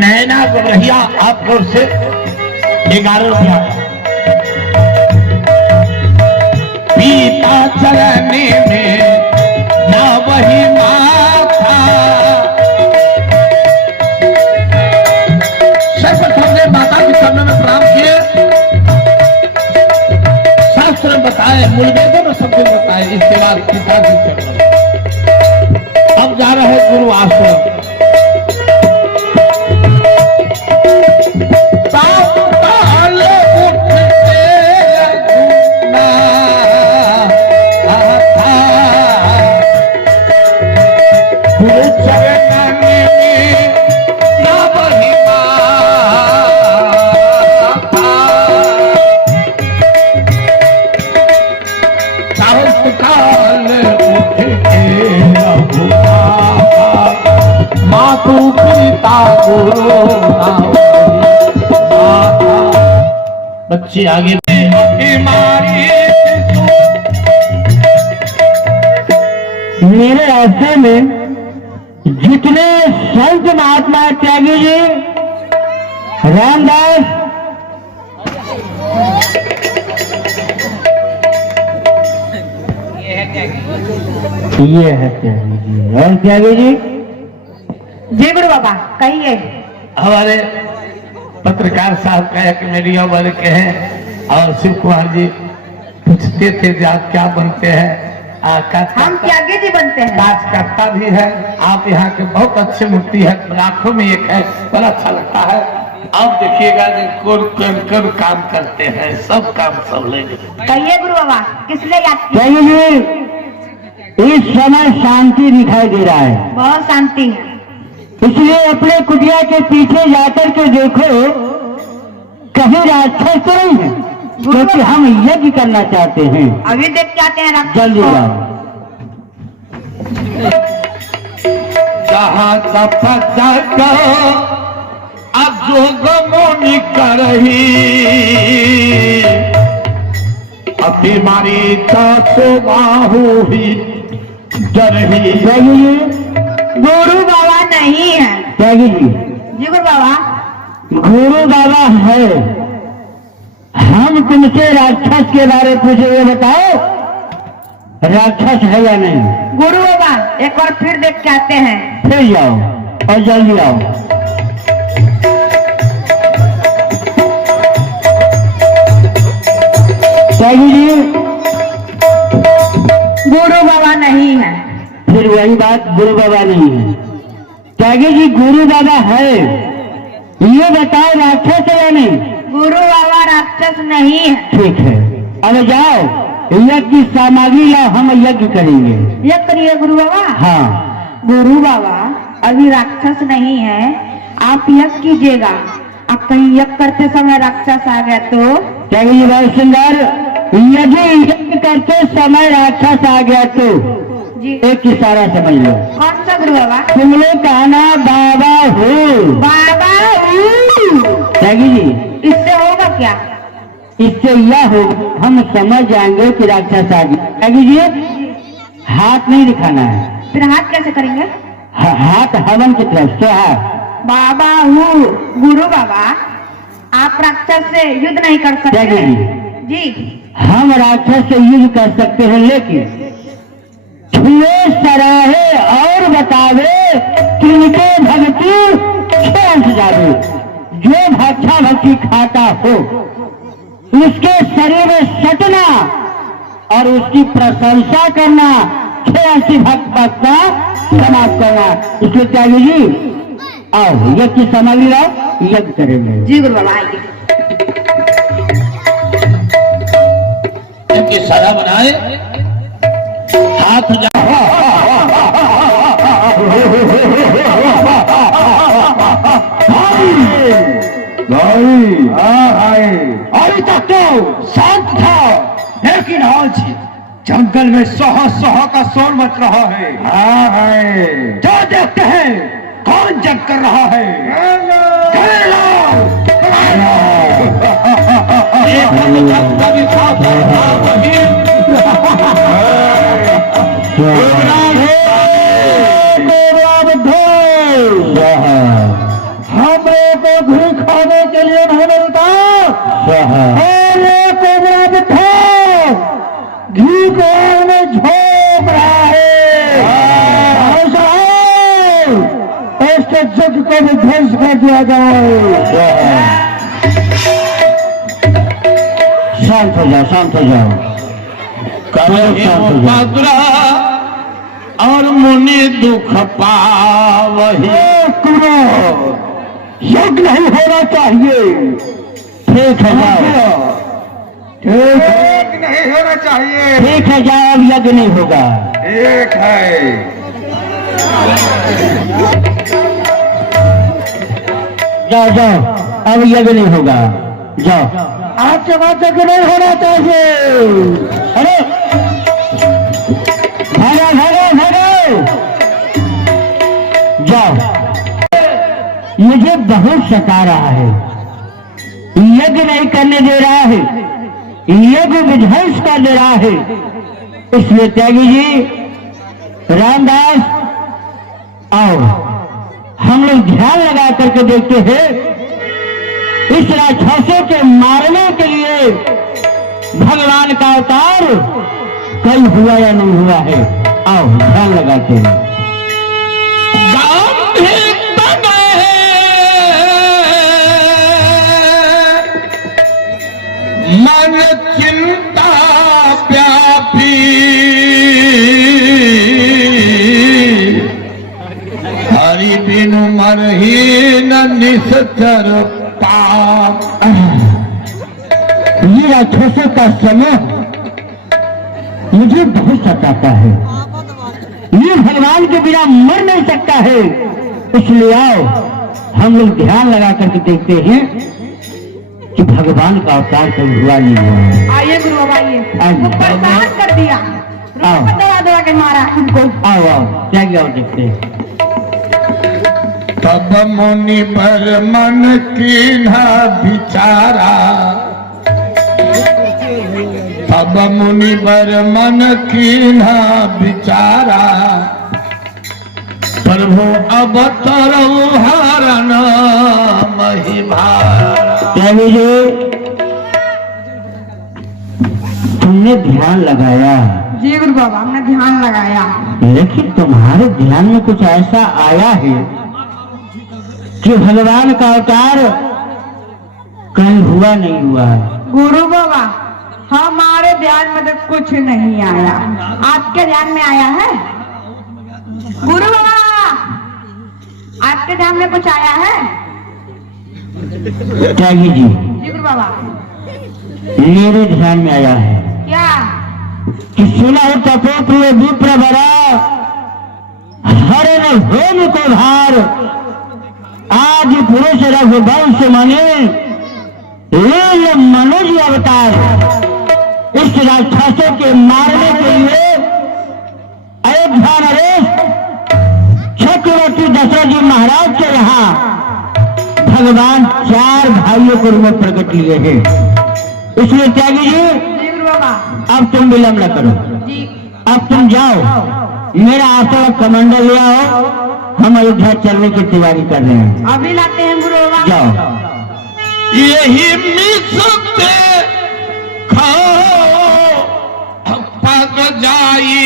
नैना गोरहिया आपकी ओर से 11 रुपया। पीता चलने में ना वही माथा, सर्वप्रथम ने माता के चरणों में प्रणाम किए। शास्त्र में बताए, मूल वेदों में सब कुछ बताए, इसके बाद पिता के चरणों में। अब जा रहे हैं गुरु आश्रम। मातु पिता गुरु बच्चे आगे मेरे रास्ते में जितने संत महात्मा त्यागी जी, रामदास, ये है त्यागी जी और त्यागी जी। जी गुरु बाबा कहिए। हमारे पत्रकार साहब का एक मीडिया वाले के हैं और शिव कुमार जी पूछते थे कि आप क्या बनते हैं। हम त्यागी जी बनते हैं। राजकर्ता भी है। आप यहाँ के बहुत अच्छे मूर्ति है, लाखों में एक है, बड़ा अच्छा लगता है। आप देखिएगा कर काम करते हैं, सब काम सब लेंगे। कहिए गुरु बाबा किस लिए याद किया? त्यागी जी, इस समय शांति दिखाई दे रहा है, बहुत शांति है, इसलिए अपने कुटिया के पीछे जाकर के देखो कहीं राक्षस तो नहीं है, क्योंकि हम यज्ञ करना चाहते हैं। अभी देख के आते हैं राक्षस। जल्दी आओ। जहाँ तपस्या करो अब जोग मोनी करही, अभी मारी तो बाहू ही डरही। त्यागी जी, गुरु बाबा नहीं है। त्यागी जी, जी गुरु बाबा। गुरु बाबा है। हम तुमसे राक्षस के बारे में पूछे, ये बताओ राक्षस है या नहीं? गुरु बाबा एक बार फिर देख के आते हैं। फिर जाओ और जल्दी आओ। त्यागी जी, गुरु बाबा नहीं है। फिर वही बात, गुरु बाबा नहीं है। त्यागी जी, गुरु बाबा है, ये बताओ राक्षस है या नहीं? गुरु बाबा राक्षस नहीं है। ठीक है, अब जाओ यज्ञ की सामग्री लाओ, हम यज्ञ करेंगे। यज्ञ करिए गुरु बाबा। हाँ गुरु बाबा अभी राक्षस नहीं है, आप यज्ञ कीजिएगा। आप कहीं यज्ञ करते समय राक्षस आ गया तो? त्यागी जी बहुत सुंदर। यदि यज्ञ करते समय राक्षस आ गया तो जी एक इशारा समझ लो। कौन सा गुरु बाबा? तुम लोग कहना बाबा हो। बाबा हूँ। त्यागी जी, इससे होगा क्या? इससे यह हो हम समझ जाएंगे कि राक्षस आ गया। त्यागी जी, हाथ नहीं दिखाना है। फिर हाथ कैसे करेंगे? हाथ हवन की तरफ से हाथ। बाबा हूँ। गुरु बाबा आप राक्षस से युद्ध नहीं कर सकते। त्यागी जी, जी हम राक्षस से युद्ध कर सकते हैं, लेकिन छुए सराहे और बतावे किनके भक्ति खेल जावे। जो भक्षा भक्ति खाता हो उसके शरीर में सटना और उसकी प्रशंसा करना, छह भक्त का समाप्त करना। इसलिए त्यागी जी आओ यज्ञ की सामग्री लाओ, यज्ञ करेंगे। जी गुरु बाबा आइए। इनकी सदा बनाए हाथ अभी तक तो शांत था, लेकिन आज जंगल में सह सह का शोर मच रहा है। हाँ है, जो देखते हैं कौन जग कर रहा है। स्वाहा। कोबरा बिठो, घी को आग में झोंक रहा है। इसके जग को भी ध्वंस कर दिया जाए। शांत हो जाओ, शांत हो जाओ, शांत हो जाओ। और मुनि दुख पावहि। यज्ञ नहीं होना चाहिए। ठीक है जाओ, एक नहीं होना चाहिए। ठीक है जाओ, अब यज्ञ नहीं होगा। एक है। जाओ जाओ, अब यज्ञ नहीं होगा। जाओ, आपके बात यज्ञ नहीं होना चाहिए। अरे भागो भागो भागो, जाओ। मुझे बहुत सता रहा है, यज्ञ नहीं करने दे रहा है, यज्ञ विध्वंस कर दे रहा है। इसलिए त्यागी जी, रामदास, आओ हम लोग ध्यान लगा करके देखते हैं इस राक्षसों के मारने के लिए भगवान का अवतार कल हुआ या नहीं हुआ है। आओ ध्यान लगाते हैं। मन चिंता व्यापी, हरि बिनु मरहीन निश्चर पाप। ये राक्षसों का समूह मुझे बहुत सताता है। ये भगवान के बिना मर नहीं सकता है। इसलिए आओ हम लोग ध्यान लगा करके देखते हैं कि भगवान का अवतार कभी हुआ नहीं हुआ। आइए गुरु बाबा, आइए। आइए। परेशान कर दिया, आओ। दवा दवा के मारा हमको। आओ आओ, क्या क्या देखते हैं। तब मुनि पर मन कीन्हा विचारा, तब मुनि पर मन कीन्हा विचारा, प्रभु अब तरऊ हरण महिभारा। स्वामी जी, तुमने ध्यान लगाया। जी गुरु बाबा, हमने ध्यान लगाया, लेकिन तुम्हारे ध्यान में कुछ ऐसा आया है कि भगवान का अवतार कहीं हुआ नहीं हुआ है। गुरु बाबा हमारे ध्यान में तो कुछ नहीं आया, आपके ध्यान में आया है? गुरु बाबा आपके ध्यान में कुछ आया है? त्यागी जी, जी गुरु बाबा। मेरे ध्यान में आया है क्या? कि सुना तपो प्रिय विप्र बरा, हरण होम को भार, आज पुरुष रघुवंश मने, लील मनुज अवतार। इस राक्षसों के मारने के लिए अयोध्या नरेश चक्रवर्ती दशरथ जी महाराज के यहाँ भगवान 4 भाइयों के रूप में प्रकट लिए हैं। इसलिए त्यागी जी, जी गुरु बाबा। अब तुम विलंब न करो, जी अब तुम जाओ, मेरा आसन कमंडल ले आओ, हम अयोध्या चलने की तैयारी कर रहे हैं। अभी लाते हैं गुरु बाबा। जाओ। यही मिसते खाओ पग जाई,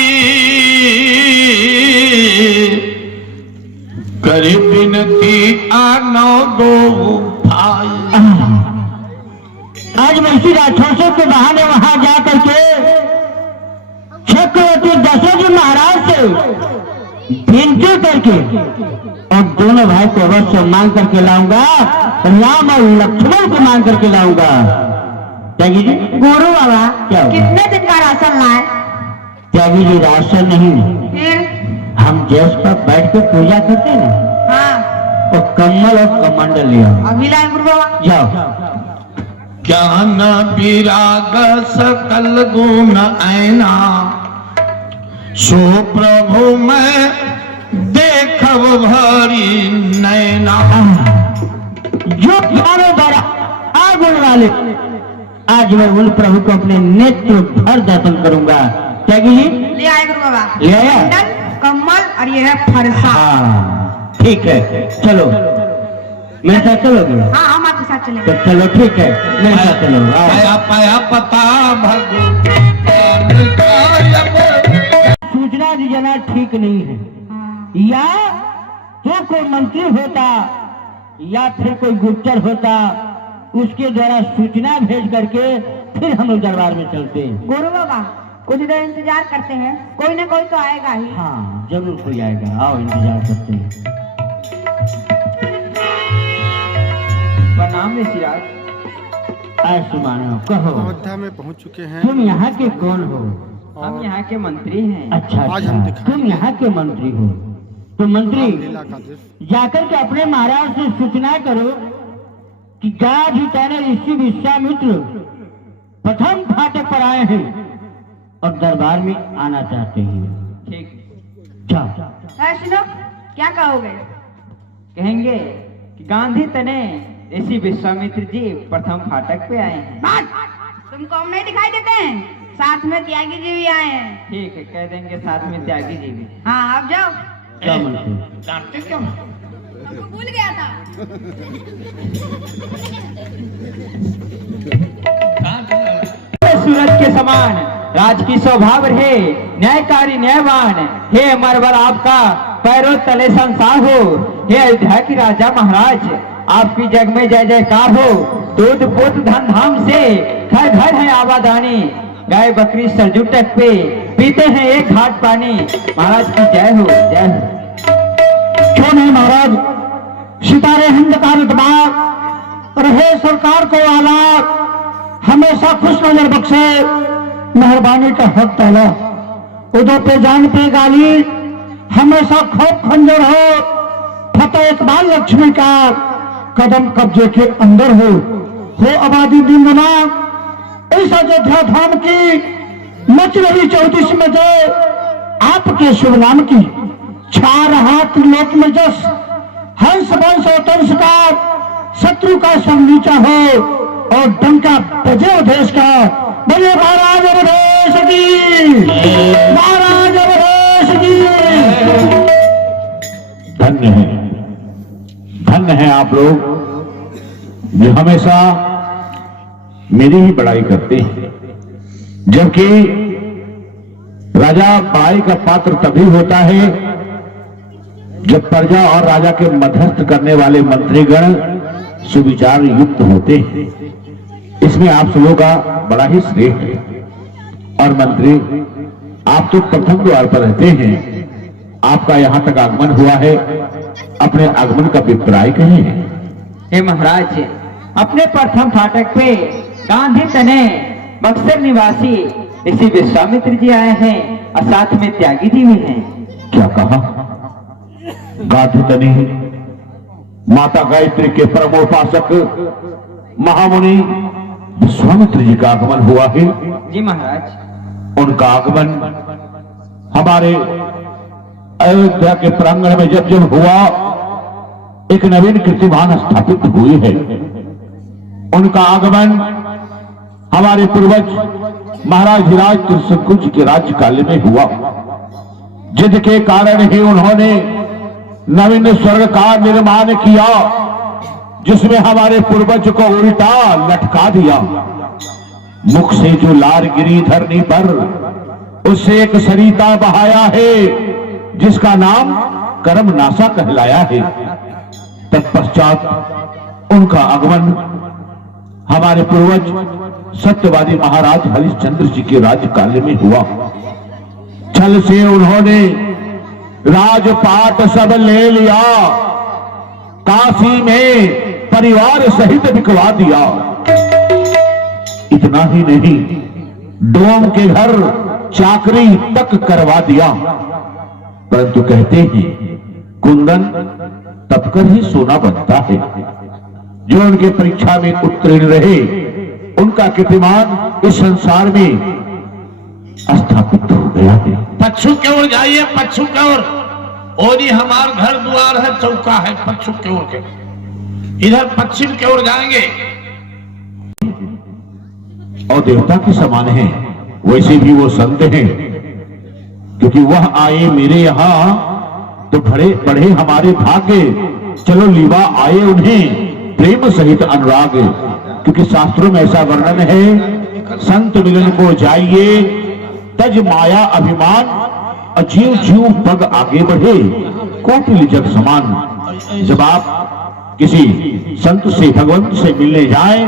कर बिनती आनो दो भाई। आज मैं इसी राक्षसों के बहाने वहां जा करके चक्रवर्ती दशरथ जी महाराज से विनती करके और दोनों भाई को अवश्य मांग करके लाऊंगा, राम और लक्ष्मण को मांग करके लाऊंगा। त्यागी जी, गुरु बाबा क्या हुआ? कितने दिन का राशन लाए? त्यागी जी, राशन नहीं, फिर? हम जैस पर बैठ के पूजा करते हैं ना, हाँ वो कम्मल और कमंडल लिया। अभी लाए गुरु बाबा। जाओ। ज्ञान विराग सकल गुण ऐना, सो प्रभु मैं देखब भरी नैना। जो चारों द्वारा आगुन वाले, आज मैं उन प्रभु को अपने नेत्र भर दर्शन करूंगा। त्यागी जी, ले आए गुरु बाबा। ले आया? कुंडल, कम्बल और ये है फरसा। हाँ ठीक है, चलो मेरे साथ चलोगे? हाँ हम आपके साथ चलेंगे। तो चलो ठीक है, मेरे साथ चलो। आओ। पाया पाया पता सूचना दी जाना ठीक नहीं है। हाँ। या जो कोई मंत्री होता या फिर कोई गुप्तचर होता, उसके द्वारा सूचना भेज करके फिर हम लोग दरबार में चलते हैं। गुरु बाबा कुछ देर इंतजार करते हैं, कोई ना कोई तो आएगा ही। हाँ जरूर कोई आएगा, आओ इंतजार करते हैं। प्रणाम ऋषिराज। ऐसे मानो, कहो अयोध्या में पहुंच चुके हैं तुम यहाँ के कौन हो? हम यहाँ के मंत्री हैं। अच्छा आज हम अच्छा, तुम यहाँ के मंत्री हो। तो मंत्री लीला का दृश्य जाकर के अपने महाराज से सूचना करो कि गाधितने ऋषि विश्वामित्र प्रथम फाटक पर आए हैं और दरबार में आना चाहते हैं। ठीक जाओ। सुनो क्या कहोगे? कहेंगे कि गांधी तने ऋषि विश्वामित्र जी प्रथम फाटक पे आए हैं। तुमको हम नहीं दिखाई देते हैं? साथ में त्यागी जी भी आए हैं। ठीक है, कह देंगे साथ में त्यागी जी भी। हाँ अब जाओ। जाओ मंत्री। डांटते क्यों? भूल गया था। सूरज के समान राज की शोभा बढ़े, न्यायकारी न्यायवान हे अमरवर आपका पैरों तले संसार हो। हे अयोध्या की राजा महाराज आपकी जग में जय जयकार हो। दूध पुत्र धन धाम से घर घर है आबादानी, गाय बकरी सरजू तक पे पीते हैं एक घाट पानी। महाराज की जय हो, जय हो। क्यों नहीं महाराज, सितारे हिंद का इतबार रहे सरकार को आला, हमेशा खुश नजर बख्शे मेहरबानी का हक ताला। उदो पे जान पे गाली हमेशा खौफ खंजर हो, फतेह इकबाल लक्ष्मी का कदम कब्जे के अंदर हो आबादी दिन गुना। इस अयोध्या धाम की मच रही 34 में जो आपके शुभ नाम की छा रहा त्रिलोक में जस, हंस वंश और तंस का शत्रु का सब नीचा हो और डंका बजे देश का। बोले महाराज अवधेश की, महाराज अवधेश की। धन्य है आप लोग जो हमेशा मेरी ही बड़ाई करते हैं, जबकि राजा बड़ाई का पात्र तभी होता है जब प्रजा और राजा के मध्यस्थ करने वाले मंत्रीगण सुविचार युक्त होते हैं। इसमें आप सबों का बड़ा ही श्रेय है। और मंत्री, आप तो प्रथम द्वार पर रहते हैं, आपका यहां तक आगमन हुआ है, अपने आगमन का अभिप्राय कहें। हे महाराज, अपने प्रथम फाटक पे गांधी तने बक्सर निवासी ऋषि विश्वामित्र जी आए हैं और साथ में त्यागी जी भी हैं। क्या कहा? गांधी तने माता गायत्री के परमोपासक महामुनि विश्वामित्र जी का आगमन हुआ है। जी महाराज। उनका आगमन हमारे अयोध्या के प्रांगण में जब जब हुआ, एक नवीन कीर्तिमान स्थापित हुई है। उनका आगमन हमारे पूर्वज महाराज हिराज त्रिशंकु जी के राज्यकाल में हुआ, जिसके कारण ही उन्होंने नवीन स्वर्ग का निर्माण किया, जिसमें हमारे पूर्वज को उल्टा लटका दिया। मुख से जो लार गिरी धरनी पर, उससे एक सरिता बहाया है, जिसका नाम कर्मनाशा कहलाया है। तत्पश्चात उनका आगमन हमारे पूर्वज सत्यवादी महाराज हरिश्चंद्र जी के राज्यकाल में हुआ। छल से उन्होंने राजपाट सब ले लिया, काशी में परिवार सहित बिकवा दिया। इतना ही नहीं, डोम के घर चाकरी तक करवा दिया। परंतु कहते हैं कुंदन तपकर ही सोना बनता है। जो उनके परीक्षा में उत्तीर्ण रहे, उनका कीर्तिमान इस संसार में स्थापित हो गया है। पच्छू की ओर जाइए, पच्छू की ओर। ओरी हमार घर द्वार है, चौका है पच्छू की ओर के। इधर पश्चिम की ओर जाएंगे। और देवता के समान हैं, वैसे भी वो संत हैं, क्योंकि वह आए मेरे यहां तो बड़े बड़े हमारे भाग्य चलो लीवा आए उन्हें प्रेम सहित अनुराग, क्योंकि शास्त्रों में ऐसा वर्णन है, संत मिलन को जाइए तज माया अभिमान, अजीव जीव पग आगे बढ़े कोटि जग समान। जब आप किसी संत से भगवंत से मिलने जाएं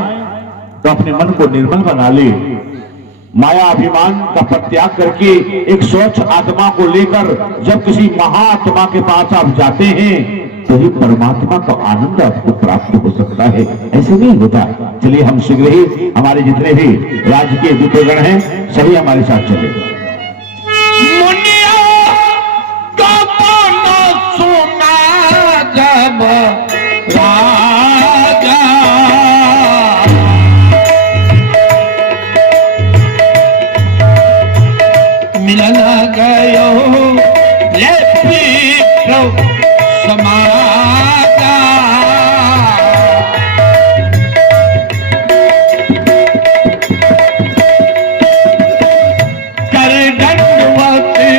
तो अपने मन को निर्मल बना ले, माया अभिमान का परित्याग करके एक स्वच्छ आत्मा को लेकर जब किसी महात्मा के पास आप जाते हैं तो ही परमात्मा का आनंद आपको प्राप्त हो सकता है, ऐसे नहीं होता। चलिए हम शीघ्र ही हमारे जितने भी राज्य के विद्वान हैं सभी हमारे साथ चले। मुनिया का ताना सुना जब राजा, मिलन गयो ले पीठो समाजा, कर दंडवती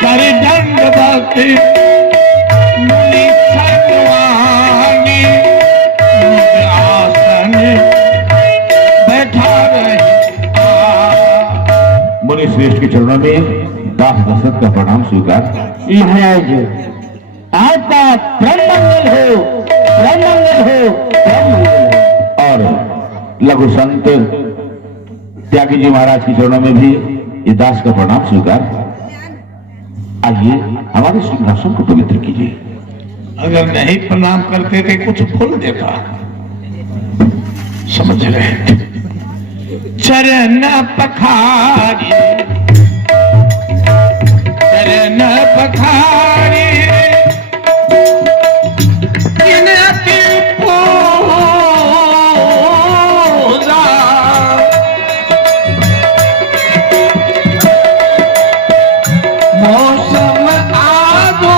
कर दंडवती मुनि सन्वानी, आसन बैठा रहे। मुनि श्रेष्ठ के चरणों में दास दशरथ का प्रणाम स्वीकार। महाराज आपका परम मंगल हो, परम मंगल हो, परम मंगल हो। और लघु संत त्यागी जी महाराज के चरणों में भी ये दास का प्रणाम स्वीकार। आइए हमारे सिंहासन को पवित्र कीजिए। अगर नहीं प्रणाम करते थे कुछ भूल देता, समझ रहे। चरण पखारी चरण पखारी, गिनती पूजा, मौसम आदो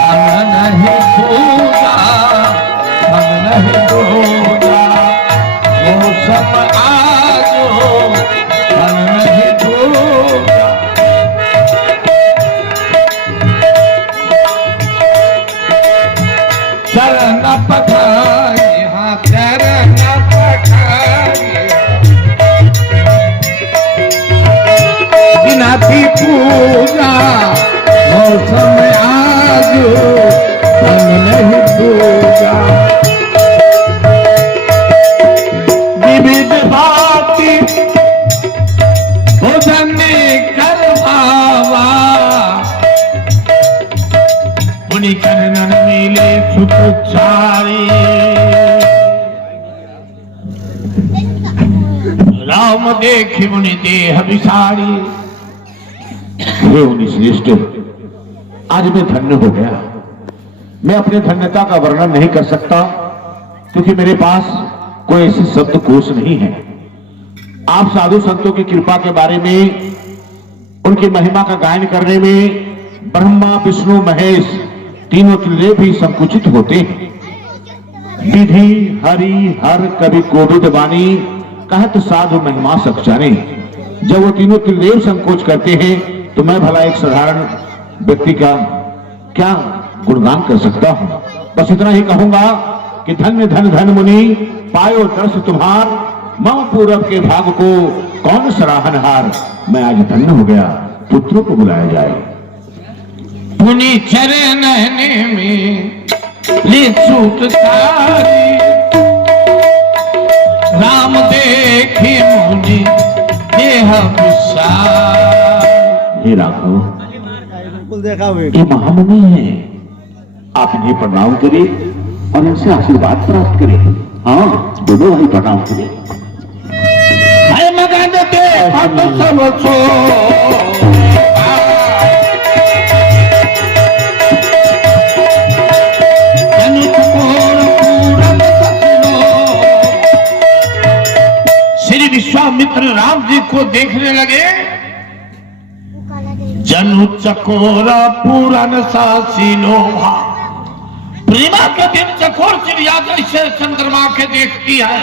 हम नहीं पूजा, हम नहीं पूजा, मौसम आदो हम नहीं पूजा। चरण पखारी, हाँ चरण पखारी, बिनाती पूजा, मौसम आजो हम नहीं पूजा। विविध भांति भोजन करवावा, पुनि करनन मिले सुख चारी, राम देखे मुनि देह विसारी। हे मुनि श्रेष्ठ, आज मैं धन्य हो गया। मैं अपने धन्यता का वर्णन नहीं कर सकता क्योंकि मेरे पास कोई ऐसे शब्द कोश नहीं है। आप साधु संतों की कृपा के बारे में, उनकी महिमा का गायन करने में ब्रह्मा विष्णु महेश तीनों त्रिदेव भी संकुचित होते हैं। विधि हरि हर कवि कोविद वाणी कहत साधु महिमा सख जाने। जब वो तीनों त्रिदेव संकोच करते हैं तो मैं भला एक साधारण व्यक्ति का क्या गुणगान कर सकता हूं। बस इतना ही कहूंगा कि धन्य धन धन मुनि पायो दर्श तुम्हार, मम पूरब के भाग को कौन सराहनहार। मैं आज धन्य हो गया, पुत्रों को बुलाया जाए। पुनि चरण में ले सूत सारी, राम देखे मुनि देह विसार। हे राघव, ये महामुनि है, आप इन्हें प्रणाम करें और इनसे आशीर्वाद प्राप्त करें। हाँ, दोनों भाई प्रणाम करें। है मगन के पद सब सो, जनित कोर पूरब ससुरो। श्री विश्वामित्र राम जी को देखने लगे। जनु चकोरा पूरन सासी लोहा, प्रेमा के दिन चकोर चिड़िया जैसे चंद्रमा के देखती है,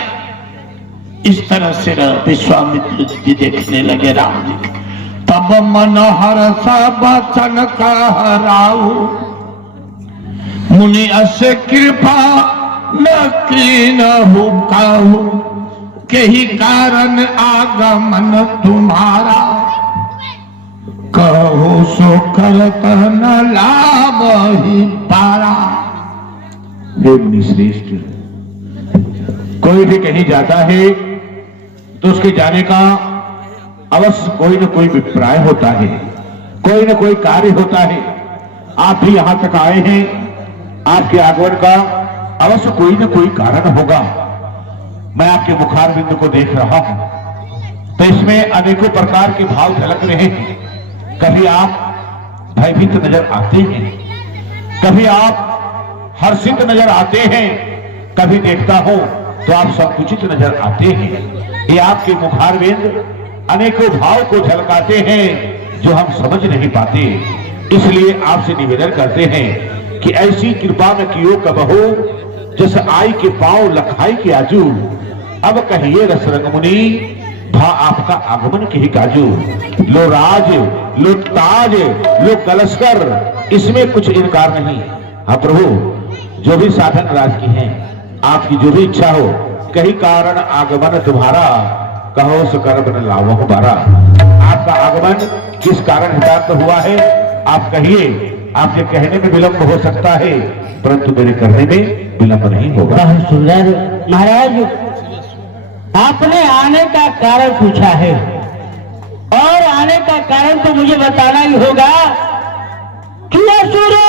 इस तरह से विश्वामित्र जी देखने लगे राम जी। तब मनोहर सा बचन कहराऊ, मुनि असे कृपा न कीनहु काहू, केहि कारण आगमन तुम्हारा, कहो सो करत न लाभ ही पारा। हे मुनि श्रेष्ठ, कोई भी कहीं जाता है तो उसके जाने का अवश्य कोई न कोई अभिप्राय होता है, कोई न कोई कार्य होता है। आप भी यहां तक आए हैं, आपके आगमन का अवश्य कोई न कोई कारण होगा। मैं आपके मुखारबिंद को देख रहा हूं तो इसमें अनेकों प्रकार के भाव झलक रहे हैं। कभी आप भयभीत नजर आते हैं, कभी आप हर्षित नजर आते हैं, कभी देखता हूं तो आप संकुचित नजर आते हैं। ये आपके मुखारबिंद अनेकों भाव को झलकाते हैं जो हम समझ नहीं पाते। इसलिए आपसे निवेदन करते हैं कि ऐसी कृपा न कियो कबहू, जस आई के पांव लखाई के आजू। अब कहिए रसरंग मुनि, भा आपका आगमन के ही काजू। लो राज, लो ताज, लो कलस्कर, इसमें कुछ इनकार नहीं। हाँ प्रभु, जो भी साधन राज की हैं, आपकी जो भी इच्छा हो, कहीं कारण आगमन तुम्हारा, कहो सो कर्म न लाभो हमारा। आपका आगमन किस कारण हितार्थ हुआ है आप कहिए। आपके कहने में विलंब हो सकता है, परंतु मेरे करने में विलंब नहीं होगा। बहुत सुंदर महाराज, आपने आने का कारण पूछा है और आने का कारण तो मुझे बताना ही होगा कि असुर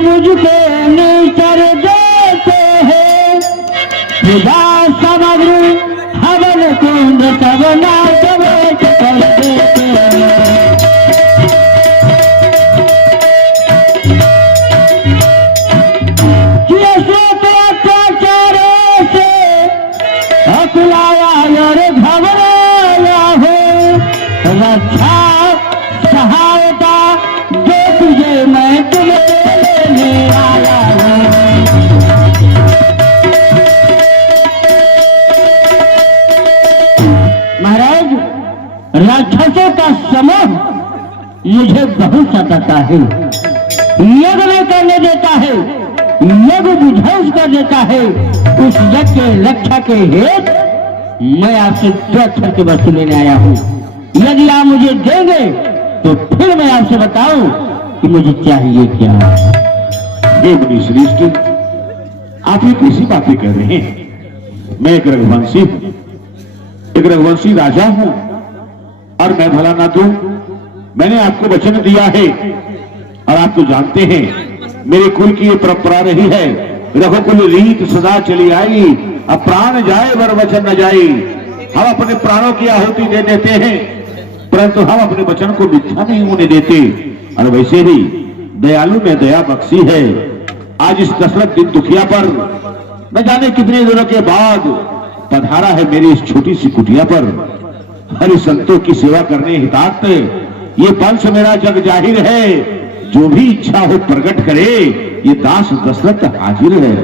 मुझको नीचर देते हैं, विदा सामग्री हवन कुंड सब नाच बेच कर देते हैं। अत्याचारों से अकुलाया और घबराया हो, रक्षा सहायता दे तुझे मैं तुम्हें महाराज। राक्षसों का समूह मुझे बहुत सताता है, यज्ञ नहीं करने देता है, यज्ञ विध्वंस कर देता है। उस यज्ञ के रक्षा के हेतु मैं आपसे 2 अक्षर की वस्तु लेने आया हूँ। यदि आप मुझे देंगे तो फिर मैं आपसे बताऊं कि मुझे चाहिए क्या। हे मुनि श्रेष्ठ, आप ये कैसी बातें कर रहे हैं? मैं एक रघुवंशी राजा हूं और मैं भला ना दूं? मैंने आपको वचन दिया है और आप तो जानते हैं मेरे कुल की ये परंपरा रही है। रघुकुल रीत सदा चली आई, अब प्राण जाए वर वचन न जाए। हम अपने प्राणों की आहुति दे देते हैं, परंतु हम अपने वचन को मिथ्या नहीं होने देते। और वैसे ही दयालु ने दया बख्शी है। आज इस दशरथ दिन दुखिया पर न जाने कितने दिनों के बाद पधारा है मेरी इस छोटी सी कुटिया पर। हरि संतों की सेवा करने हितार्थ ये पंच मेरा जग जाहिर है। जो भी इच्छा हो प्रकट करे, ये दास दशरथ हाजिर है।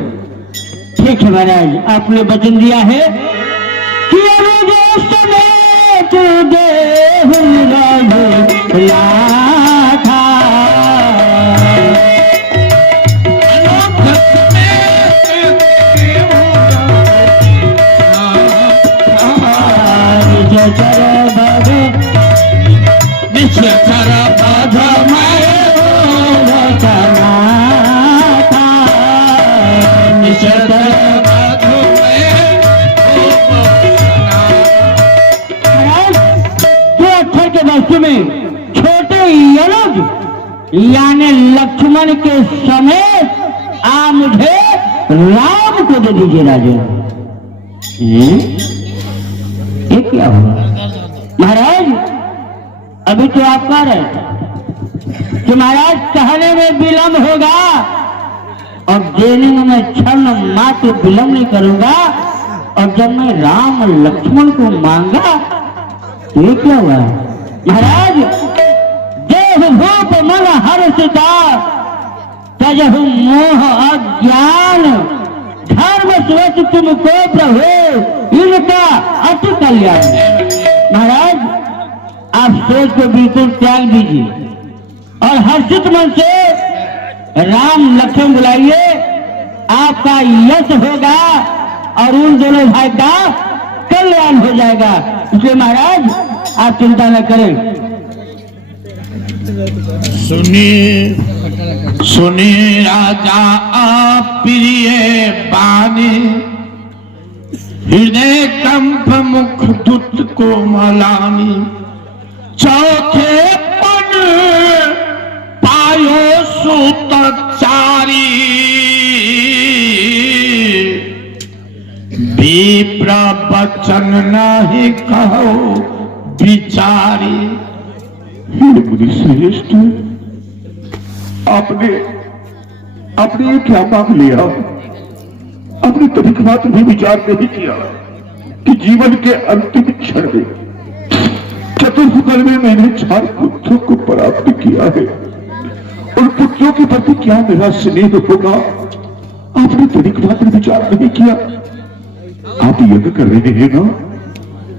ठीक है महाराज, आपने वचन दिया है कि अनुदेश में तू छोटे यलग यानी लक्ष्मण के समेत आप मुझे राम को दे दीजिए राजा। ये क्या हुआ महाराज? अभी तो आप कह रहे थे कि महाराज कहने में विलम्ब होगा और देने में मैं क्षण मात्र विलम्ब नहीं करूंगा। और जब मैं राम और लक्ष्मण को मांगा तो ये क्या हुआ महाराज? देह भूप मन हर्षिता तजहु मोह अज्ञान धर्म स्वच्छ तुमको प्रभु इनका अति कल्याण। महाराज आप सोच को बिल्कुल त्याग दीजिए और हर्षित मन से राम लक्ष्मण बुलाइए। आपका यश होगा और उन दोनों भाई का कल्याण हो जाएगा। इसलिए महाराज आप चिंता न करें। सुनिए राजा आप प्रिय बानी, हृदय कंप मुख दुत को मलानी। चौथे पन पायो सुत चारी, विप्र बचन नहीं कहो विचारी। मुनि श्रेष्ठ, आपने ये क्या मांग लिया? आपने तनिक मात्र भी विचार नहीं किया कि जीवन के अंतिम क्षण में चतुर्भुज में मैंने 4 पुत्रों को प्राप्त किया है। उन पुत्रों के प्रति क्या मेरा स्नेह होगा? आपने तनिक मात्र विचार नहीं किया। आप यज्ञ कर रहे हैं ना?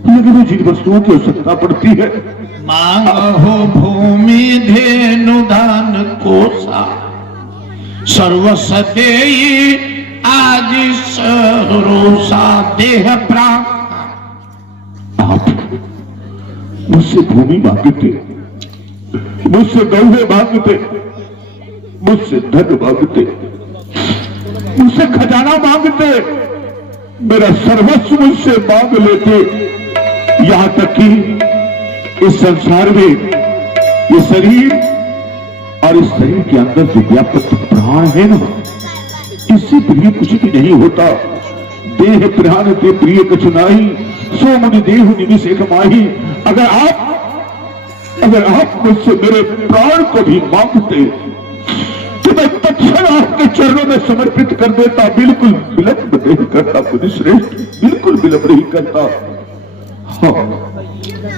यज्ञ में जिन वस्तुओं की आवश्यकता पड़ती है, मांगो भूमि धेनु दान कोसा, सर्वसदेयी आज सरोसा देह प्राण। आप मुझसे भूमि मांगते, मुझसे गौवे मांगते, मुझसे धन मांगते, मुझसे खजाना मांगते, मेरा सर्वस्व मुझसे मांग लेते। यहां तक कि इस संसार में ये शरीर और इस शरीर के अंदर जो व्यापक प्राण है ना, इससे प्रिय कुछ भी नहीं होता। देह प्राण के प्रिय कछुनाई, सो मुनि देह निमिष एक माही। अगर आप मुझसे मेरे प्राण को भी मांगते तो मैं तत्क्षण आपके चरणों में समर्पित कर देता। बिल्कुल विलंब नहीं करता मुनि श्रेष्ठ, बिल्कुल विलंब नहीं करता। हाँ,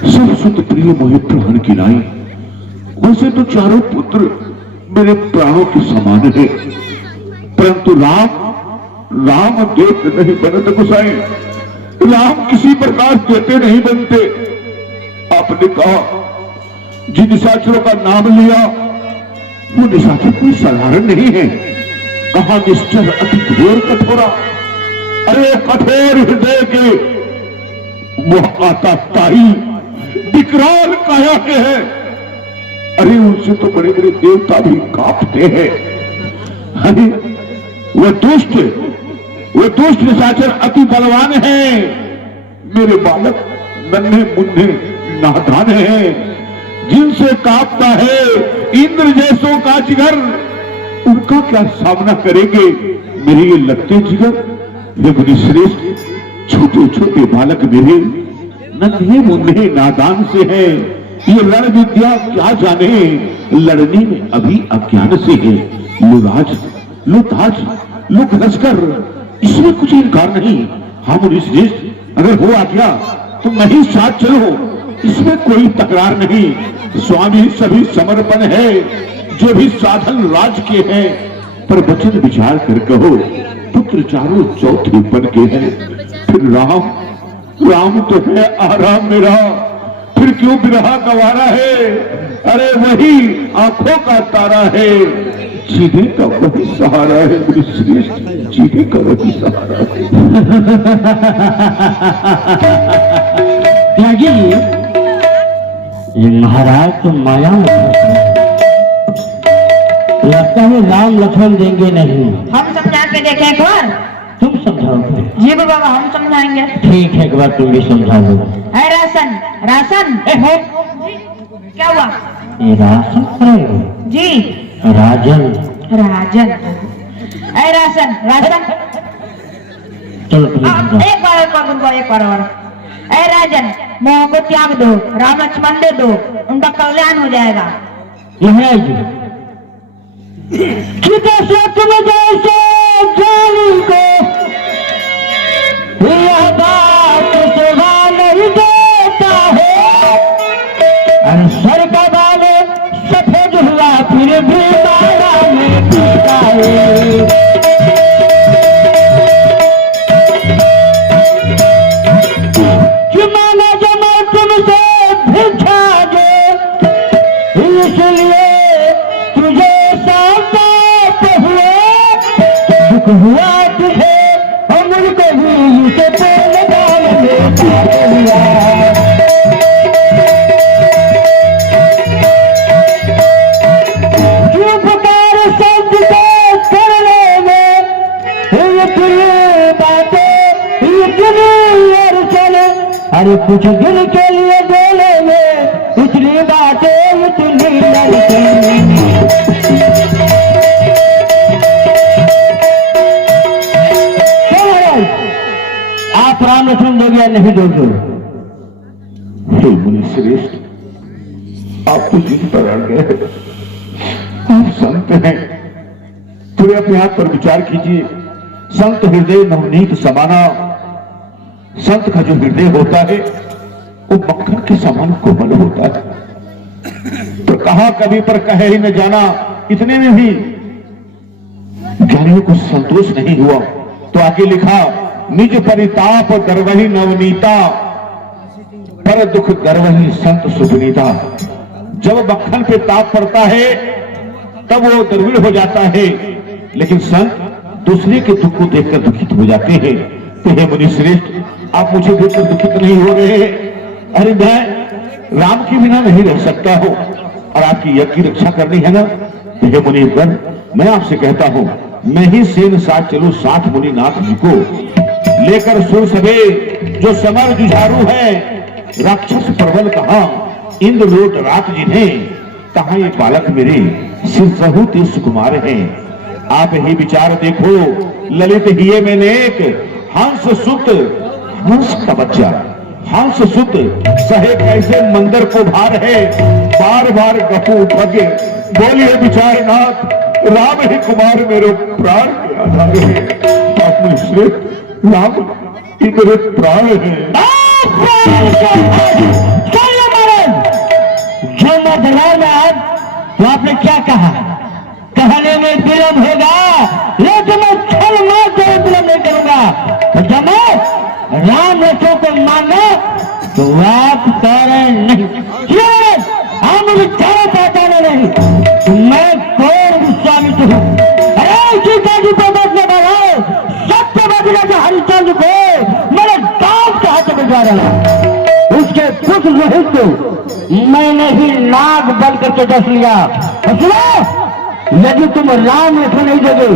सब सुत प्रिय मोहे प्राण की नाई। वैसे तो चारों पुत्र मेरे प्राणों के समान है, परंतु राम देते नहीं बनते गोसाई। राम किसी प्रकार देते नहीं बनते। आपने कहा जिन निशाचरों का नाम लिया वो निशाचर कोई साधारण नहीं है। कहा निश्चर अति घोर कठोरा। अरे कठोर हृदय के वो आता ताई विकराल काया के है। अरे उनसे तो बड़े बड़े देवता भी कांपते हैं। अरे वो दुष्ट निशाचर अति बलवान है। मेरे बालक नन्हे मुन्ने नादान हैं, जिनसे कांपता है इंद्र जैसों का जिगर। उनका क्या सामना करेंगे मेरे ये लगते जिगर? ये मुनि श्रेष्ठ छोटे छोटे बालक मेरे नन्हे मुन्ने नादान से हैं। ये रण विद्या क्या जाने, लड़ने में अभी अज्ञान से है। लो राज, लो ताज, लो घसकर, इसमें कुछ इनकार नहीं। हाँ मुनि श्रेष्ठ, अगर हो आज्ञा तो मैं ही साथ चलो, इसमें कोई तकरार नहीं। स्वामी सभी समर्पण है, जो भी साधन राज के हैं। पर वचन विचार कर कहो, पुत्र चारों चौथे पन के हैं। फिर राम तो है आराम मेरा, फिर क्यों बिरहा गवारा है? अरे वही आंखों का तारा है, जीने का वही सहारा है। मेरी श्रेष्ठ, जीने का वही सहारा है। त्यागी ये महाराज तो माया में लगता है राम लक्ष्मण देंगे नहीं। हम समझा के देखें एक बार। तुम समझाओगे? जी बाबा हम समझाएंगे। ठीक है, एक बार तुम भी समझा दो। राशन क्या हुआ? ये राशन करेंगे? जी राजन। ए राशन राशन चलो एक बार गुरुआ एक बार और ए राजन मोह को त्याग दो, राम लक्ष्मण दे दो, उनका कल्याण हो जाएगा। महाराज चिता से तुम जैसे जानी को यह बात सुना नहीं देता है, और सर का बाल सफेद हुआ फिर भी बाला में पीता है। जमाना जमा तुमसे भिक्षा दो, इसलिए तुझे साथ हुआ, दुख हुआ तुझे अमर को भी इसे पेल डाल में पार हुआ। जो पुकार शब्द को करने में इतनी बातें इतनी अड़चन, अरे कुछ दिन के लिए बोले में इतनी बातें इतनी अड़चन। आप राम लक्ष्मण दोगे या नहीं दोगे? हे मुनि श्रेष्ठ, आप तो जिद पर अड़ गए, आप संत हैं, थोड़े अपने आप पर विचार कीजिए। संत हृदय नवनीत समाना, संत का जो हृदय होता है वो मक्खन के समान कोमल होता है। तो कहा कभी पर कहे ही न जाना, इतने में भी ज्ञानियों को संतोष नहीं हुआ तो आगे लिखा, निज परिताप गर्वही नवनीता, पर दुख गर्वही संत सुविनीता। जब मक्खन पे ताप पड़ता है तब वो द्रविड़ हो जाता है, लेकिन संत दूसरे के दुख को देखकर दुखित हो जाते हैं। तो हे मुनि श्रेष्ठ, आप मुझे देखकर दुखित नहीं हो रहे हैं? अरे मैं राम के बिना नहीं रह सकता हूं और आपकी यज्ञ की रक्षा करनी है ना। तो हे मुनिगण, मैं आपसे कहता हूं, मैं ही सेन साथ चलूं साथ मुनिनाथ जी को लेकर सुर सभे, जो समर जुझारू है, राक्षस प्रबल कहां, इंद्र लोट रात जिन्हें, कहां ये बालक मेरे सिर सहूते सुकुमार हैं। आप ही विचार देखो, ललित हिये में नेक, हंस सुत, हंस का बच्चा, हंस सुत सहे कैसे मंदिर को भार है, बार बार गपू भगे, बोलिए विचारनाथ, राम ही कुमार मेरे प्राण के आधार है। अपने श्रेष्ठ राम ही मेरे प्राण है। जो मैं तो आपने क्या कहा? कहने में विलंब होगा, लेकिन मैं छल मार के विलंब नहीं करूंगा। तो जब मैं राम रथों को मांगा तो आप कह रहे नहीं, हम मुझे चारों पहचाने नहीं, तो मैं कौन विश्वामित्र हूँ? अरे सीता जी को बचने वाला सत्य बदला जो हरिचंद्र को मेरे गांव के हाथ में जा रहा है, उसके पुत्र रोहित को मैंने ही नाग बन करके डस लिया। सुनो, यदि तुम राम लक्ष्मण नहीं दोगे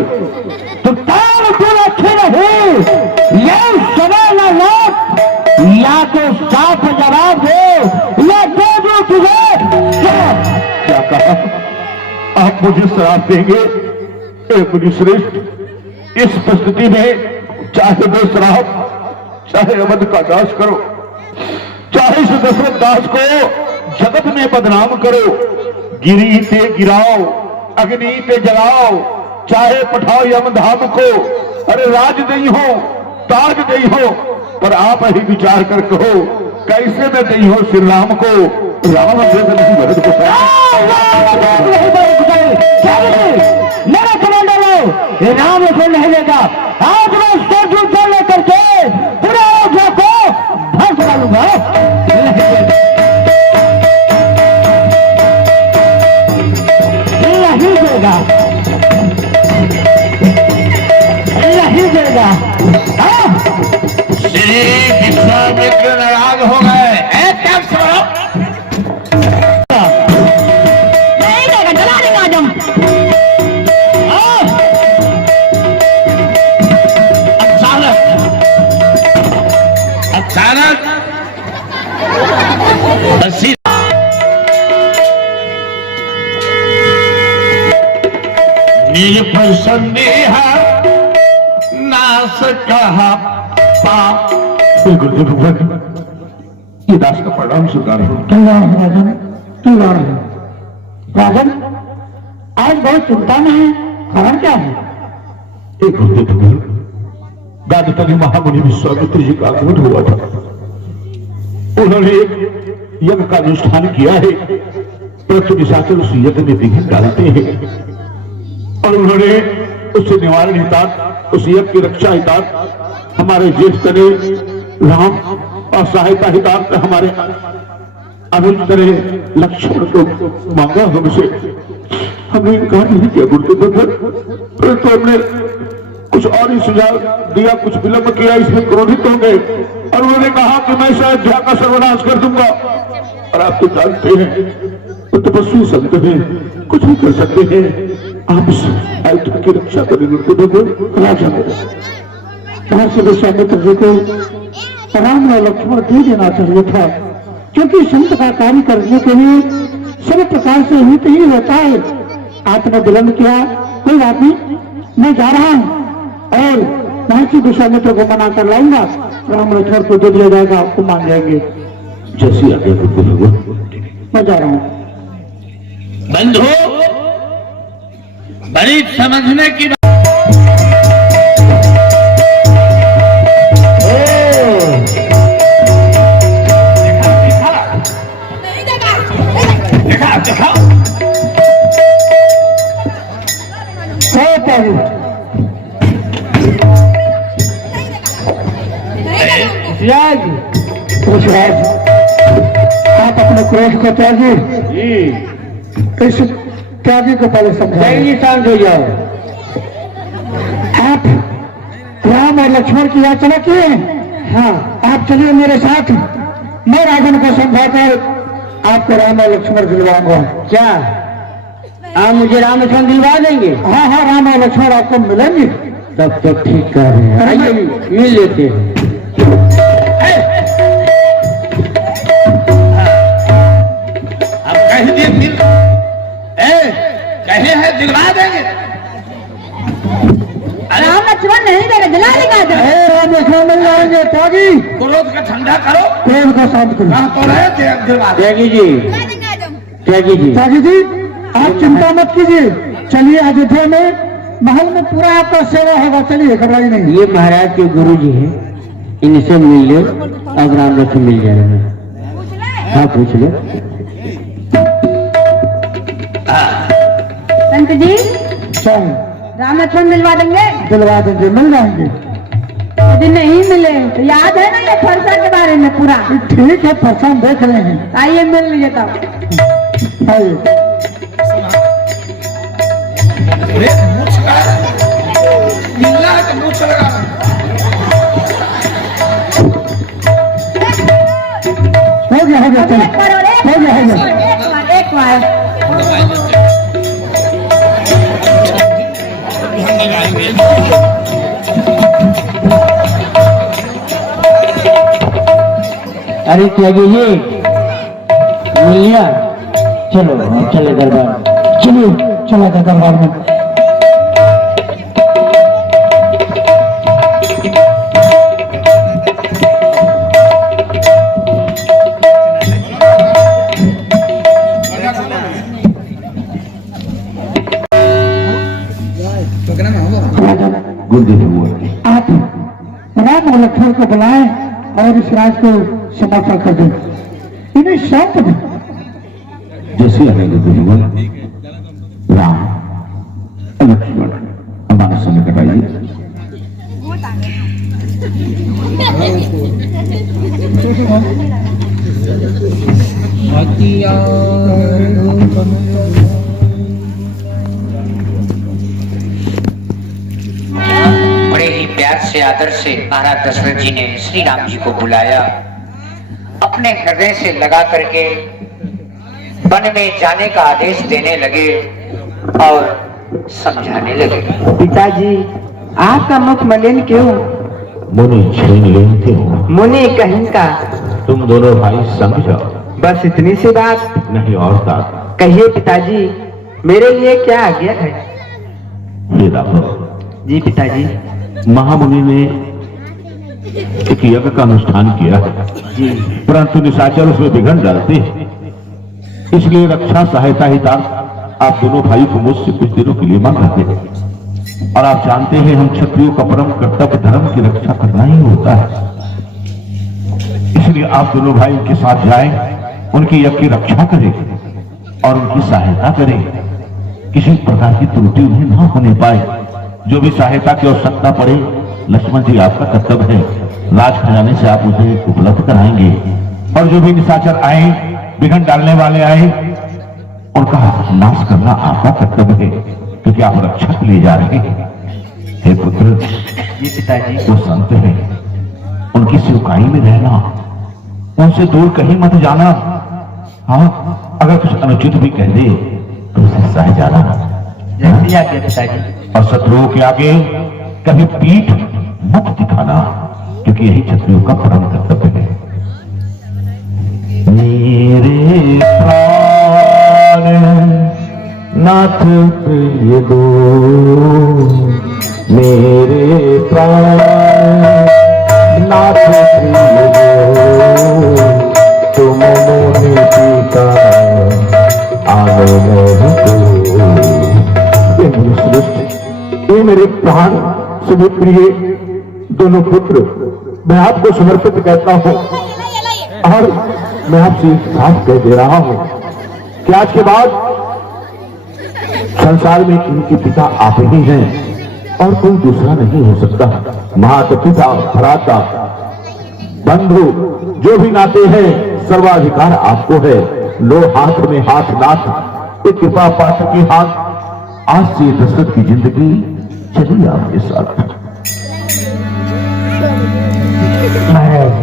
तो काम तुम अच्छे नहीं, यह समय न लौट, या तो साफ जवाब दो या दे दो तुझे। क्या कहा? आप मुझे श्राप देंगे? मुनि श्रेष्ठ, इस परिस्थिति में चाहे वो श्राप, चाहे अवध का दास करो, चाहे इस दशरथ दास को जगत में बदनाम करो, गिरी ते गिराओ, अग्नि पे जलाओ, चाहे पठाओ यमधाम को, अरे राज नहीं हो, ताज नहीं हो, पर आप ही विचार कर कहो, कैसे मैं नहीं हो श्री राम को, राम नहीं भरत को मेरा कमांडर लो, राम लक्ष्मण नहीं लेगा। आज मैं शत्रु को लेकर के पूरा अयोध्या को भस्म डालूंगा। नहीं देगा, नहीं देगा। श्री विश्वामित्र नाराज हो गए। क्या सुनो? नहीं देगा, जला देगा आजम। अचानक निज पर संदेह हाथ पाँव। गुरुदेव भगवान, ये दास का प्रणाम स्वीकार हो। क्यों गा रहे राजन, क्यों गा रहे राजन? आज बहुत चिंता में है, कारण क्या है? एक गुरुदेव भगवान, गादितली महामुनि विश्वामित्र जी का आगमन हुआ था। उन्होंने एक यज्ञ का अनुष्ठान किया है, परंतु निशाचर उस यज्ञ में विघ्न डालते हैं और उन्होंने उससे निवारण हितार्थ, उस यज्ञ की रक्षा हितार्थ हमारे ज्येष्ठ ने राम और सहायता हितार्थ हमारे अनुज करे लक्ष्मण को मांगा हमसे। हमने इनकार नहीं किया गुरुदेव भगवान, परंतु हमने कुछ और ही सुझाव दिया, कुछ विलंब किया, इसमें क्रोधित हो गए और उन्होंने कहा कि मैं शायद अयोध्या का सर्वनाश कर दूंगा। और आप तो जानते हैं वो तपस्वी संत हैं, कुछ भी कर सकते हैं। आप इस अयोध्या की रक्षा करें गुरुदेव भगवान। राजा महर्षि विश्वामित्र जी को राम और लक्ष्मण दे देना चाहिए था, क्योंकि संत का कार्य करने के लिए सभी प्रकार से हित ही होता है। आपने विलंब किया, कोई बात नहीं, मैं जा रहा हूं और महर्षि विश्वामित्र को मना कर लाऊंगा। राम लक्ष्मण को दे दिया जाएगा, आपको मान जाएंगे। जैसी आज्ञा गुरुदेव भगवान, मैं जा रहा हूं। बंधु, बड़ी समझने की बात। आप अपने क्रोध को त्यागिए, इस त्यागी को पहले समझाइए, शांत हो जाओ। आप राम और लक्ष्मण की याचना किए, हाँ, आप चलिए मेरे साथ, मैं रावण को समझाकर आपको राम और लक्ष्मण दिलवाऊंगा। क्या आप मुझे राम लक्ष्मण दिलवा देंगे? हाँ हाँ, राम और लक्ष्मण आपको मिलेंगे। तब तो ठीक कह रहे हैं, आइए मिल लेते हैं। कहे हैं दिलवा देंगे, राम लक्ष्मण नहीं देंगे, दिला देंगे। राम लक्ष्मण मिल जाएंगे। त्यागी, क्रोध का ठंडा करो, क्रोध का शांत करो। कहा तो रहे दिलवा दे। त्यागी जी, त्यागी जी, आप चिंता मत कीजिए, चलिए अयोध्या में महल में पूरा आपका सेवा होगा। चलिए, घबराइए नहीं। ये महाराज के गुरु जी हैं, इनसे मिल लो, अब राम लक्ष्मण मिल जाएगा। हाँ, पूछ लो। संत जी, चल, राम लक्ष्मण दिलवा देंगे? दिलवा देंगे, मिल जाएंगे। यदि नहीं मिले तो याद है ना ये फरसा के बारे में पूरा? ठीक है, फरसा देख रहे हैं। आइए मिल लीजिए तब। आइए। हो गया, चलो, हो गया। एक बार अरे त्यागी जी, मिल लिया? चलो चले दरबार, चलिए चला था दरबार में। आप राम और लक्ष्मण को बुलाएं और इस राज को समर्पण कर दें, इन्हें सौंप दें। जैसे राम लक्ष्मण हमारे संग आइए। बड़े ही प्यार से आदर से महाराज दशरथ जी ने श्री राम जी को बुलाया, अपने हृदय से लगा करके वन में जाने का आदेश देने लगे और समझाने लगे। पिताजी, आपका मुख मलिन क्यों? मुनि छीन लेते हो। मुनि कहीं का? तुम दोनों भाई समझो। बस इतनी सी बात? नहीं और बात। कहिए पिताजी, मेरे लिए क्या आज्ञा है? हे राम, जी पिताजी। महामुनि ने एक यज्ञ का अनुष्ठान किया है, परंतु निशाचर उसमें विघ्न डालते हैं। इसलिए रक्षा सहायता हितार्थ आप दोनों भाई को मुझसे कुछ दिनों के लिए मांग रहे हैं। और आप जानते हैं हम क्षत्रियों का परम कर्तव्य धर्म की रक्षा करना ही होता है। इसलिए आप दोनों भाई उनके साथ जाएं, उनकी यज्ञ की रक्षा करें और उनकी सहायता करें। किसी प्रकार की त्रुटि उन्हें न होने पाए। जो भी सहायता की आवश्यकता पड़े लक्ष्मण जी आपका कर्तव्य है, राज खजाने से आप उसे उपलब्ध कराएंगे। और जो भी निशाचर आए, विघ्न डालने वाले आए, उनका नाश करना आपका कर्तव्य है, क्योंकि आप रक्षा के लिए जा रहे हैं। हे पुत्र, जी पिताजी। वो संत है, उनकी सेवकाई में रहना, उनसे दूर कहीं मत जाना। हाँ, अगर कुछ अनुचित भी कह दे तो उसे सह जाना। जल्दी आके पिताजी। और शत्रुओं के आगे कभी पीठ मुख दिखाना, क्योंकि यही क्षत्रियों का परम कर्तव्य है। मेरे प्राण नाथ प्रिय दो, मेरे प्राण नाथ प्रिय दो, तुम मोहि पिता आने नहीं दो। ये मेरी सृष्टि, ये मेरे प्राण सभी प्रिय दोनों पुत्र, मैं आपको समर्पित कहता हूं। और मैं आपसे साफ कह दे रहा हूं कि आज के बाद संसार में इनके पिता आप ही हैं और कोई दूसरा नहीं हो सकता। माता पिता भ्राता बंधु जो भी नाते हैं, सर्वाधिकार आपको है। लो हाथ में हाथ नाथ, एक कृपा पात्र की हाथ। आज से दशरथ की जिंदगी चलिए आपके साथ। महाराज,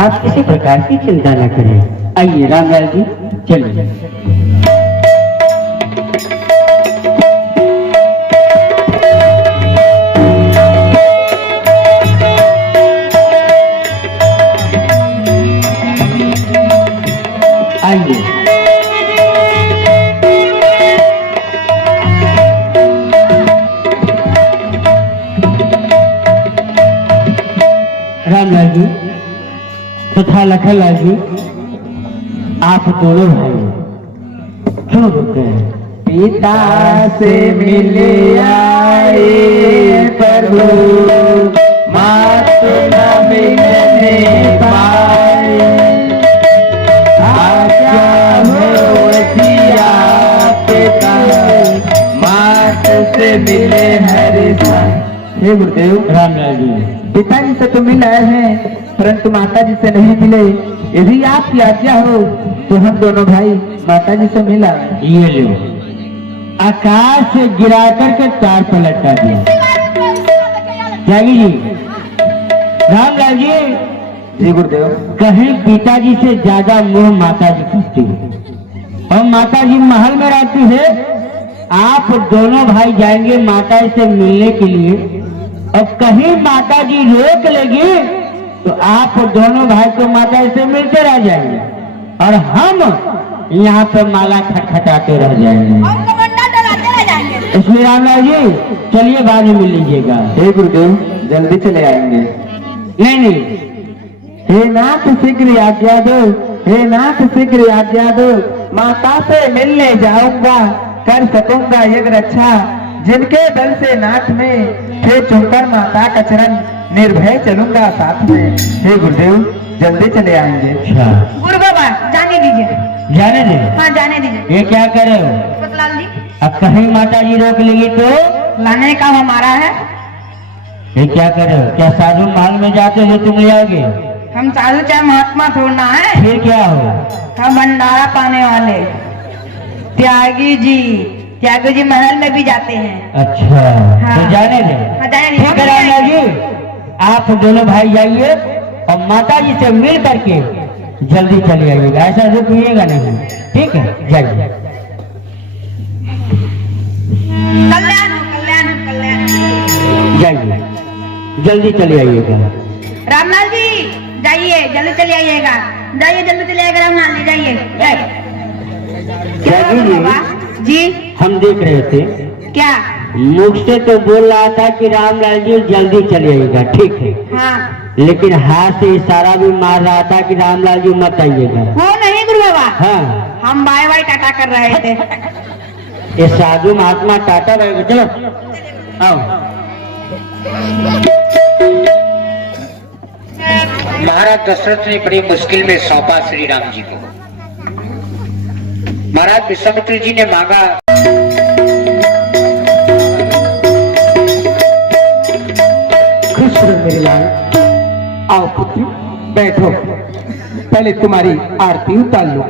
आप किसी प्रकार की चिंता न करें। आइए रामलाल जी, चलिए। आइए। रामलाल जी तथा लखनलाल जी, आप दोनों भाई क्यों रुक गए? पिता से मिले आए प्रभु, मात न मिलने पाए। आज्ञा हो दिया पिता, मात से मिले हरि साथ। हे गुरुदेव। रामलाल जी, पिताजी से तो मिल आए हैं, परंतु माता जी से नहीं मिले। यदि आपकी आज्ञा हो तो हम दोनों भाई माता जी से मिला। ये लो, आकाश से गिरा करके तार पर लटका दिया। त्यागी जी, रामलाल जी। जी गुरुदेव। कहीं पिताजी से ज्यादा मोह माता जी करती है और माता जी महल में रहती है। आप दोनों भाई जाएंगे माता जी से मिलने के लिए, और कहीं माता जी रोक लेगी तो आप दोनों भाई तो माता जी से मिलते रह जाएंगे और हम यहाँ पे माला खटखटाते रह जाएंगे। इसलिए रामलाल जी, चलिए बाद में मिल लीजिएगा। हे गुरुदेव, जल्दी चले आएंगे। नहीं नहीं, हे नाथ शीघ्र आज्ञा दो, हे नाथ शीघ्र आज्ञा दो। माता से मिलने जाऊंगा, कर सकूंगा यज्ञ रक्षा। जिनके दल से नाथ में थे चुनकर माता का चरण, निर्भय चलूंगा साथ में। हे गुरुदेव, जल्दी चले आएंगे। अच्छा, गुरु बाबा जाने दीजिए। जाने दे। हाँ जाने दीजिए। ये क्या करे हो? पुतलाल जी, अब कहीं माता जी रोक लेगी तो लाने का हमारा है। ये क्या करे हो? क्या साधु महल में जाते हो तुम ले आओगे? हम साधु चाहे महात्मा छोड़ना है। फिर क्या हो? हम भंडारा पाने वाले त्यागी जी महल में भी जाते हैं। अच्छा, हाँ। तो जाने दे। हाँ, जाने दीजिए। ठीक है रामलाल जी, आप दोनों भाई जाइए और माता जी से मिल करके जल्दी चले आइएगा। ऐसा रुकिएगा नहीं, ठीक है? जाइए। कल्याण कल्याण। जाइए, जल्दी चले आइएगा। रामलाल जी जाइए, जल्दी चले आइएगा। जाइए, जल्दी चले आइएगा रामलाल जी, जाइए। जी हम देख रहे थे, क्या? मुख से तो बोल रहा था कि रामलाल जी जल्दी चले आइएगा, ठीक है। हाँ लेकिन हाथ से इशारा भी मार रहा था कि रामलाल जी मत आइएगा। वो नहीं गुरु बाबा, हाँ, हम बाय बाय टाटा कर रहे थे। ये साधु महात्मा टाटा रहेगा। चलो आओ। महाराज दशरथ ने बड़ी मुश्किल में सौंपा श्री राम जी को। महाराज विश्वामित्र जी ने मांगा, खुश रहो मेरे लाल। आओ पुत्र बैठो, पहले तुम्हारी आरती उतार लो।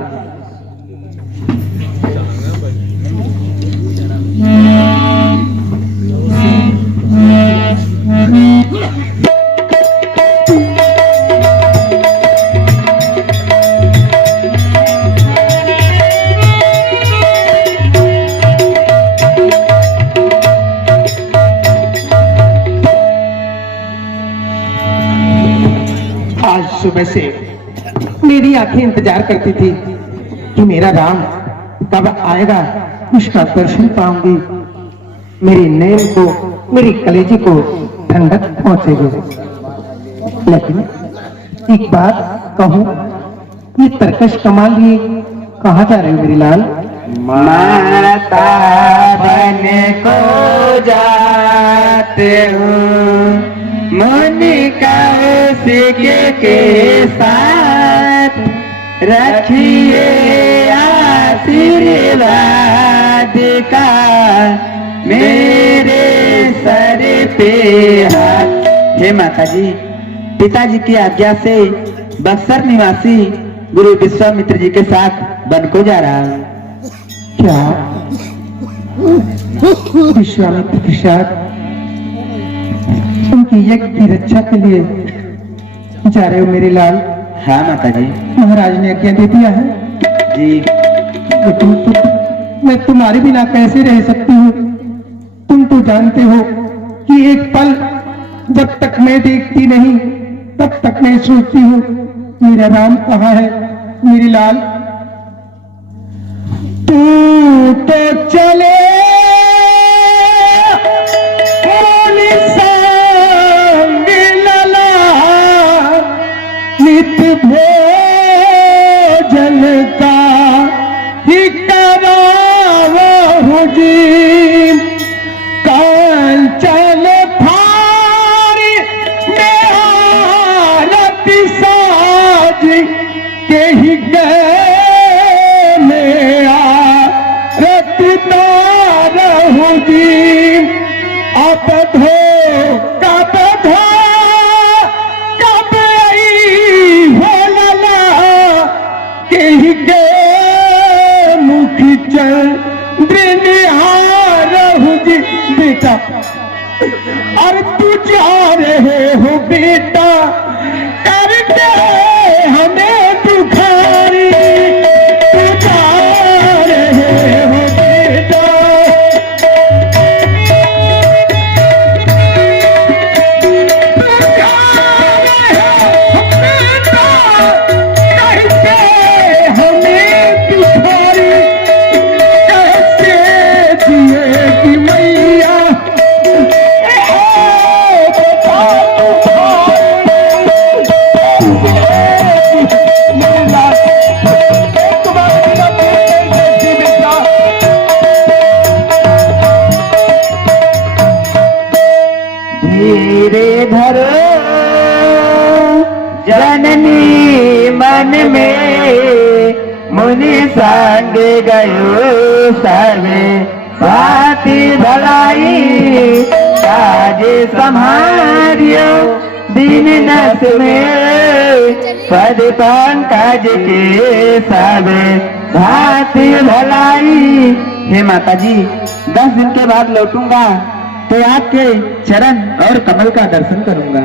आज सुबह से मेरी आंखें इंतजार करती थी कि मेरा राम कब आएगा, उसका दर्शन पाऊंगी, मेरी नैन को, मेरी कलेजी को ठंडक पहुंचेगी। लेकिन एक बात कहूं, ये तरकश कमाल लिए कहाँ जा रही हो मेरी लाल? माता बन को जाते हूँ मुनि कौशिक के साथ, रखिए आशीर्वाद का मेरे सर पे हाथ। हे माता जी, पिताजी की आज्ञा से बक्सर निवासी गुरु विश्वामित्र जी के साथ वन को जा रहा हूँ। क्या विश्वामित्र के साथ उनकी यज्ञ की रक्षा के लिए जा रहे हो मेरे लाल? हाँ माता जी। महाराज ने आज्ञा दे दिया है जी। लेकिन मैं तुम्हारे बिना कैसे रह सकती हूँ? तुम तो जानते हो कि एक पल जब तक मैं देखती नहीं तब तक मैं सोचती हूँ मेरा राम कहाँ है मेरी लाल? तू तो चले नित भोजन का ही करावो जी, कांचन फारी में आरती साज के ही गए में आरती तारहु जी। अब धो कब धो बेटा, और तू जा रहे हो बेटा करके हमें दुखारी, तू जा रहे हो बेटा। धीरे धरो जननी मन में मुनि संग गयो सबे साथी भलाई, काज संभारियो दिन दस में पद पंकज के सबे साथी भलाई। हे माता जी, 10 दिन के बाद लौटूंगा तो आपके चरण और कमल का दर्शन करूंगा।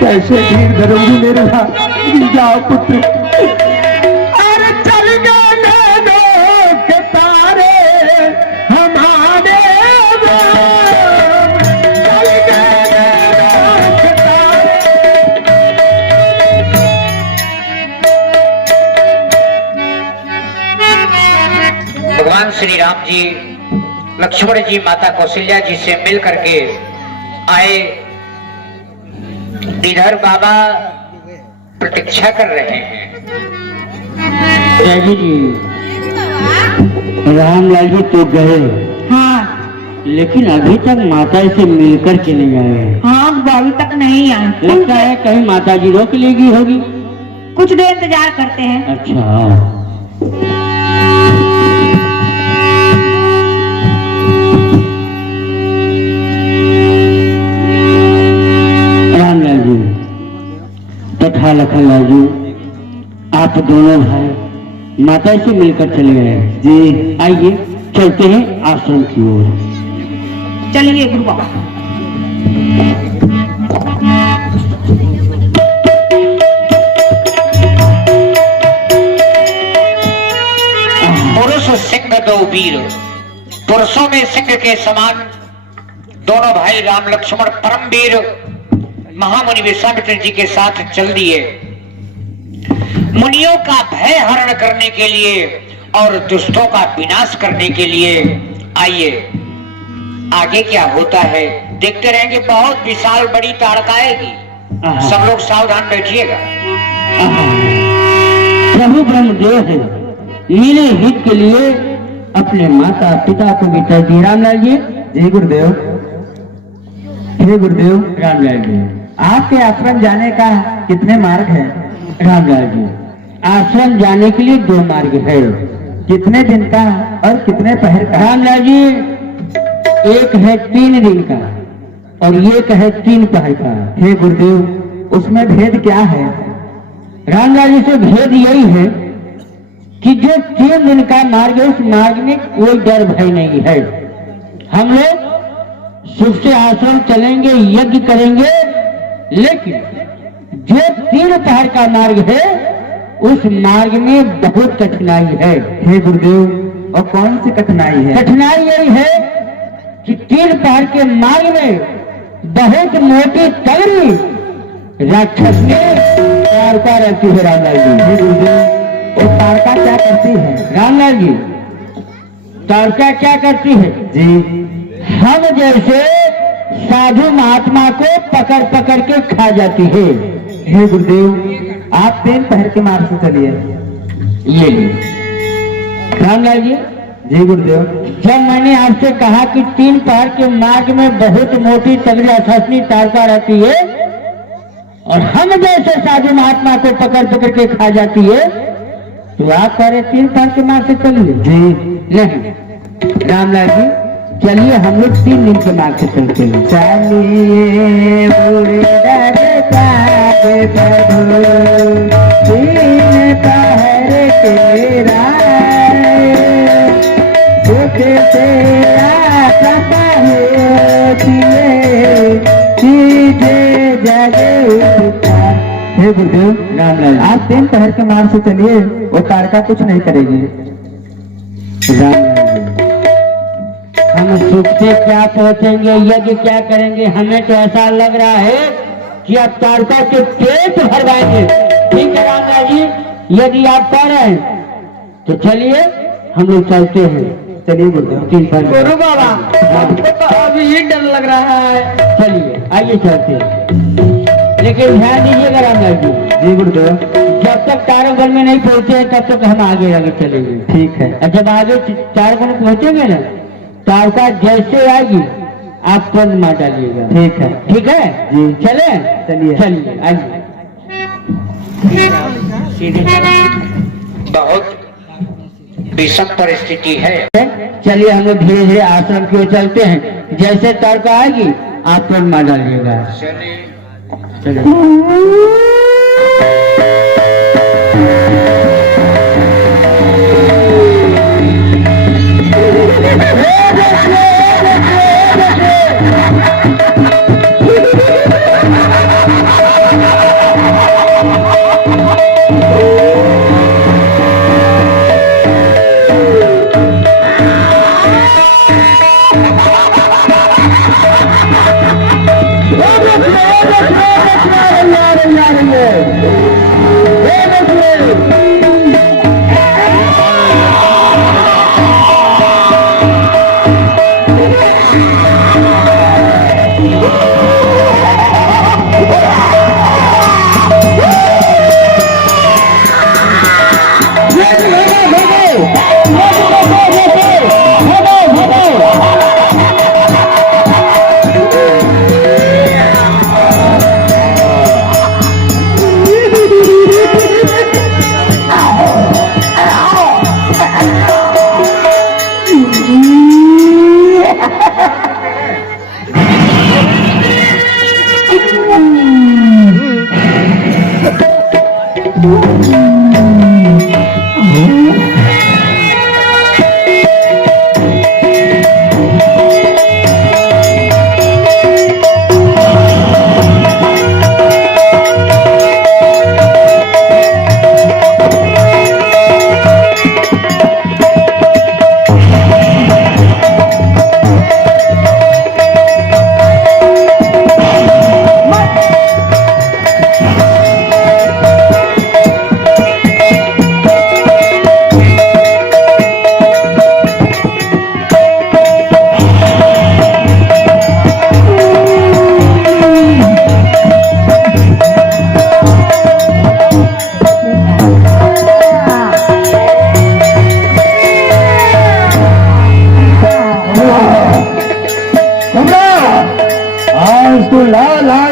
कैसे धीर धरूंगी मेरे हाथ? जाओ पुत्र। अरे चल गए नैनों के तारे हमारे, चल गए नैनों के तारे। भगवान श्री राम जी लक्ष्मण जी माता कौशल्या जी से मिल करके आए। इधर बाबा प्रतीक्षा कर रहे हैं। जी रामलाल जी तो गए, हाँ लेकिन अभी तक माता से मिलकर के नहीं आए। हाँ वो अभी तक नहीं आए। लगता है कहीं माता जी रोक लेगी होगी। कुछ देर इंतजार करते हैं। अच्छा रामलाल जी तथा लखनलाल जी, आप दोनों भाई माता से मिलकर चले गए। जी आइए चलते हैं आश्रम की ओर। चलिए गुरु बाबा। पुरुष सिंह दो वीर, पुरुषों में सिंह के समान दोनों भाई राम लक्ष्मण परमवीर महामुनि विश्वामित्र जी के साथ चल दिए। मुनियों का भय हरण करने के लिए और दुष्टों का विनाश करने के लिए। आइए आगे क्या होता है देखते रहेंगे। बहुत विशाल बड़ी ताड़का आएगी, सब लोग सावधान बैठिएगा। प्रभु ब्रह्मदेव है, लीले हित के लिए अपने माता पिता को भी तय दी। रामलाल जी। जी गुरुदेव। हे गुरुदेव, रामलाल जी आपके आश्रम जाने का कितने मार्ग है? रामलाल जी आश्रम जाने के लिए 2 मार्ग है। कितने दिन का और कितने पहर का? रामलाल जी एक है 3 दिन का और एक है 3 पहर का। हे गुरुदेव, उसमें भेद क्या है? रामलाल जी से भेद यही है कि जो 3 दिन का मार्ग है उस मार्ग में कोई डर भय नहीं है। हम लोग सुख से आश्रम चलेंगे, यज्ञ करेंगे, लेकिन जो 3 पहर का मार्ग है उस मार्ग में बहुत कठिनाई है। हे गुरुदेव, और कौन सी कठिनाई है? कठिनाई यही है कि 3 पहर के मार्ग में बहुत मोटी तगड़ी राक्षस में तारका रहती है। रामलाल जी। हे गुरुदेव, वो तारका क्या करती है? रामलाल जी तारका क्या करती है? जी हम जैसे साधु महात्मा को पकड़ पकड़ के खा जाती है। हे गुरुदेव, आप 3 पहर के मार्ग से चलिए। ये ली रामलाल जी। जी गुरुदेव। जब मैंने आपसे कहा कि 3 पहर के मार्ग में बहुत मोटी तगड़ी असली तारका रहती है और हम जैसे साधु महात्मा को पकड़ पकड़ के खा जाती है, तो आप कह रहे 3 पहर के मार्ग से चलिए। जी नहीं रामलाल जी, चलिए हम लोग 3 दिन के मार्ग से चलते हैं। चलिए बुढ़े प्रभु 3 पहर के राय, सुख से आता है सीधे जगे उठता। हे गुरुदेव, रामलाल आप 3 पहर के मार्ग से चलिए, वो तारका कुछ नहीं करेगी। रामलाल जी, हम सुख से क्या पहुंचेंगे, यज्ञ क्या करेंगे? हमें तो ऐसा लग रहा है कि आप तारका के पेट भरवाएंगे। ठीक है रामलाल जी, यदि आप कह रहे हैं तो चलिए हम लोग चलते हैं। चलिए गुरुदेव। 3 पहर। गुरु बाबा हमको तो अभी ही डर लग रहा है। चलिए आइए चलते हैं, लेकिन ध्यान दीजिएगा रामलाल जी। जी गुरुदेव। जब तक तारागढ़ में नहीं पहुंचे तब तक हम आगे आगे चलेंगे। ठीक है। और जब आगे तारागढ़ में पहुंचेंगे ना, तारका जैसे आएगी आप तुरंत मार डालिएगा। ठीक है। ठीक है जी। चले चलिए। चलिए आइए। बहुत विषम परिस्थिति है। चलिए हम लोग धीरे धीरे आश्रम की ओर चलते हैं। जैसे तारका आएगी आप तुरंत मार डालिएगा। चलिए।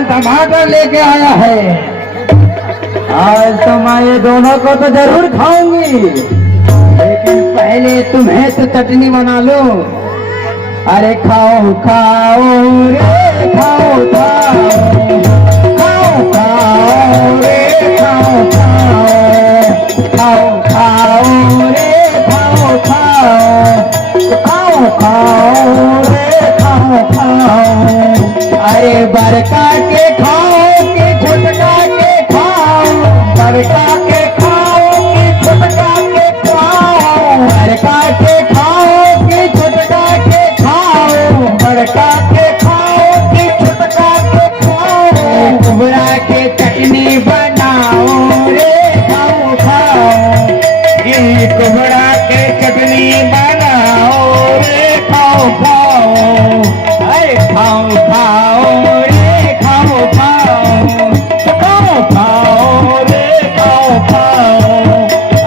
टमाटर लेके आया है। आज तो मैं ये दोनों को तो जरूर खाऊंगी, लेकिन पहले तुम्हें तो चटनी बना लो। अरे खाओ खाओ रे खाओ खाओ, खाओ खाओ रे खाओ खाओ, खाओ खाओ रे खाओ खाओ, खाओ खाओ रे खाओ खाओ। अरे बरका के खाओ कि झुटका के खाओ, बरका के खाओ कि झुटका के खाओ, बरका के खाओ कि झुटका के खाओ, बरका के खाओ कि झुटका के खाओ। कुबड़ा के चटनी बनाओ रे खाओ खाओ, ये कुबड़ा के चटनी बनाओ रे खाओ खाओ। अरे खाओ खाओ रे खाओ खाओ, खाओ खाओ रे खाओ खाओ।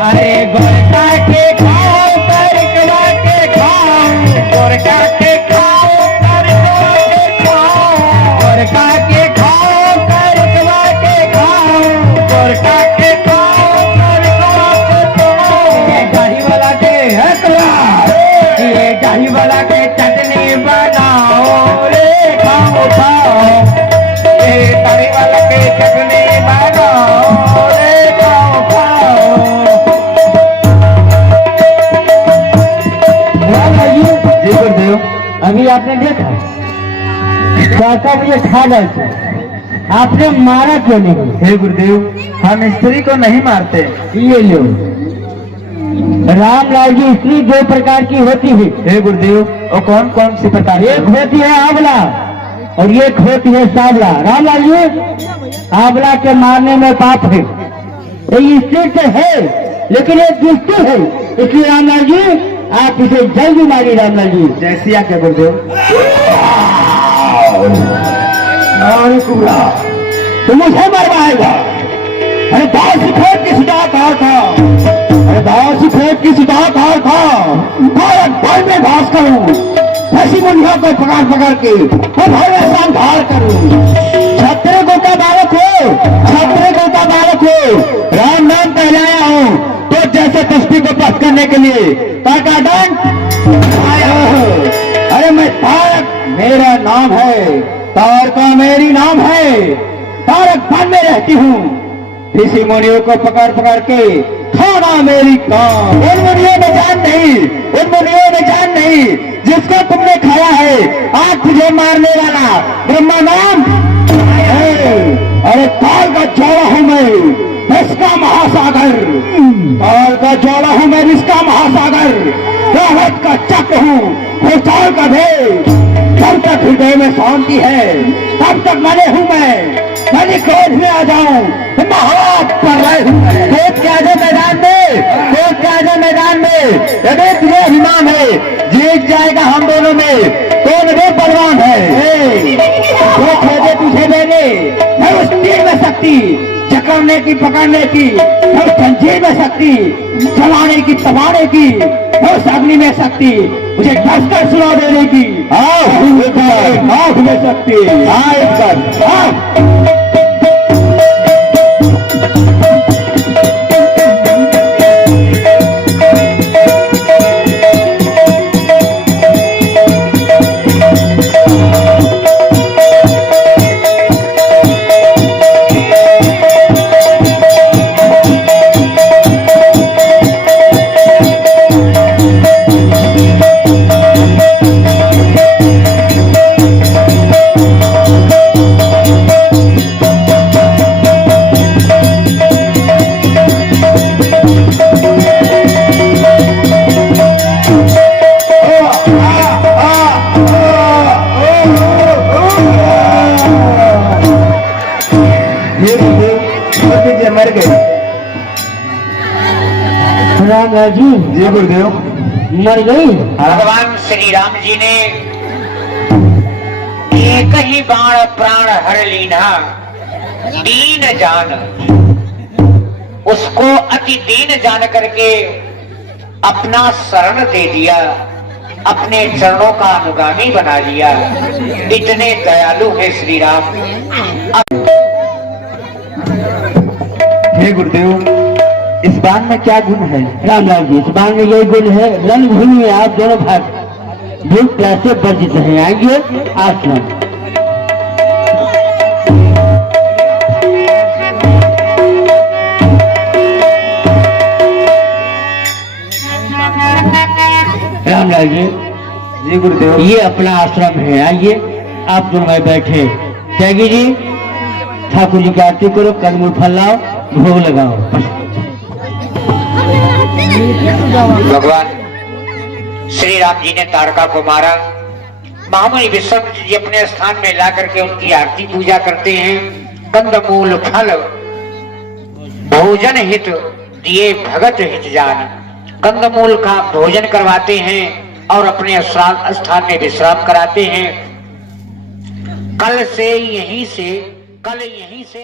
अरे गोरका के खाओ करकवा के खाओ, गोरका के खाओ करकवा के खाओ, गोरका के खाओ करकवा के खाओ, गोरका के खाओ करकवा के खाओ। ये दाढ़ी वाला के हकला, ये दाढ़ी वाला के चटनी बनाओ रे खाओ खाओ, ये दाढ़ी वाला के चटनी बनाओ रे खाओ खाओ। जी गुरुदेव, अभी आपने देखा चाचा मुझे खा गए थे, आपने मारा क्यों नहीं? हे गुरुदेव, हम स्त्री को नहीं मारते। ये लो रामलाल जी, स्त्री दो प्रकार की होती है। हे गुरुदेव, वो कौन कौन सी प्रकार? एक होती है आंवला और एक होती है सांवला। रामलाल जी, आंवला के मारने में पाप है, ये स्त्री तो है लेकिन ये दुष्ट है, इसलिए रामलाल जी आप इसे जल्दी मारिए। रामलाल जी जैसी आज्ञा गुरुदेव। अरे कुबड़ा, तुम मुझे मरवाएगा? अरे दास फेंक की सुधा कहा था, अरे दास फेंक की सुधा कहा था, भारत भर में घास करूं, ऐसी मुंडियों को पकड़ पकड़ के मैं भर में संभाल करूं। छत्र को का बालक हो, छत्र को का बालक हो, राम नाम कहलाया हूं तो जैसे तस्वीर को पस करने के लिए काका दंड आया हो। अरे मैं तारक मेरा नाम है, तारका मेरी नाम है, तारक वन में रहती हूँ, ऋषि मुनियों को पकड़ पकड़ के खाना मेरी काम। उन मुनियों में जान नहीं, उन मुनियों में जान नहीं जिसको तुमने खाया है, आज तुझे मारने वाला ब्रह्मा नाम है। अरे काल का जोड़ा हूं मैं, इसका महासागर, काल का जोड़ा हूं मैं, इसका महासागर, रावत का चक्र हूं, भूचाल का भेद। जब तक हृदय में शांति है तब तक मरे हूं मैं क्रोध में आ जाऊं महाराज कर रहे हूं। क्रोध के आगे मैदान में, क्रोध के आगे मैदान में यदि तुझे अभिमान है, जीत जाएगा हम दोनों में, कौन रे बलवान है? वो खोजे तुझे देने, मैं उस तीर में शक्ति, जकड़ने की पकड़ने की, मैं उस जंजीर में शक्ति, जलाने की तबाने की, मैं उस अग्नि में शक्ति, मुझे कसकर सुना देने की आँख में शक्ति। छोड़ दीजिए, मर गई। राम जी जी गुरुदेव। मर गई। भगवान श्री राम जी ने एक ही बाण प्राण हर लीना, दीन जान, उसको अति दीन जान करके अपना शरण दे दिया, अपने चरणों का अनुगामी बना लिया। इतने दयालु है श्री राम। हे गुरुदेव, इस बाण में क्या गुण है? राम जी इस बाण में यही गुण है, रणभूमि में आप दोनों भाग भूख प्यास से वर्जित हैं। आइए आश्रम। रामलाल जी गुरुदेव। ये अपना आश्रम है, आइए आप दोनों भाई बैठे। त्यागी जी ठाकुर जी की आरती करो, कदम फैलाओ, भोग लगाओ। भगवान श्री राम जी ने तारका को मारा। महामुनि विश्वामित्र जी अपने स्थान में ला करके उनकी आरती पूजा करते हैं। कंदमूल फल भोजन हित दिए भगत हित जान, कंदमूल का भोजन करवाते हैं और अपने स्थान में विश्राम कराते हैं। कल यहीं से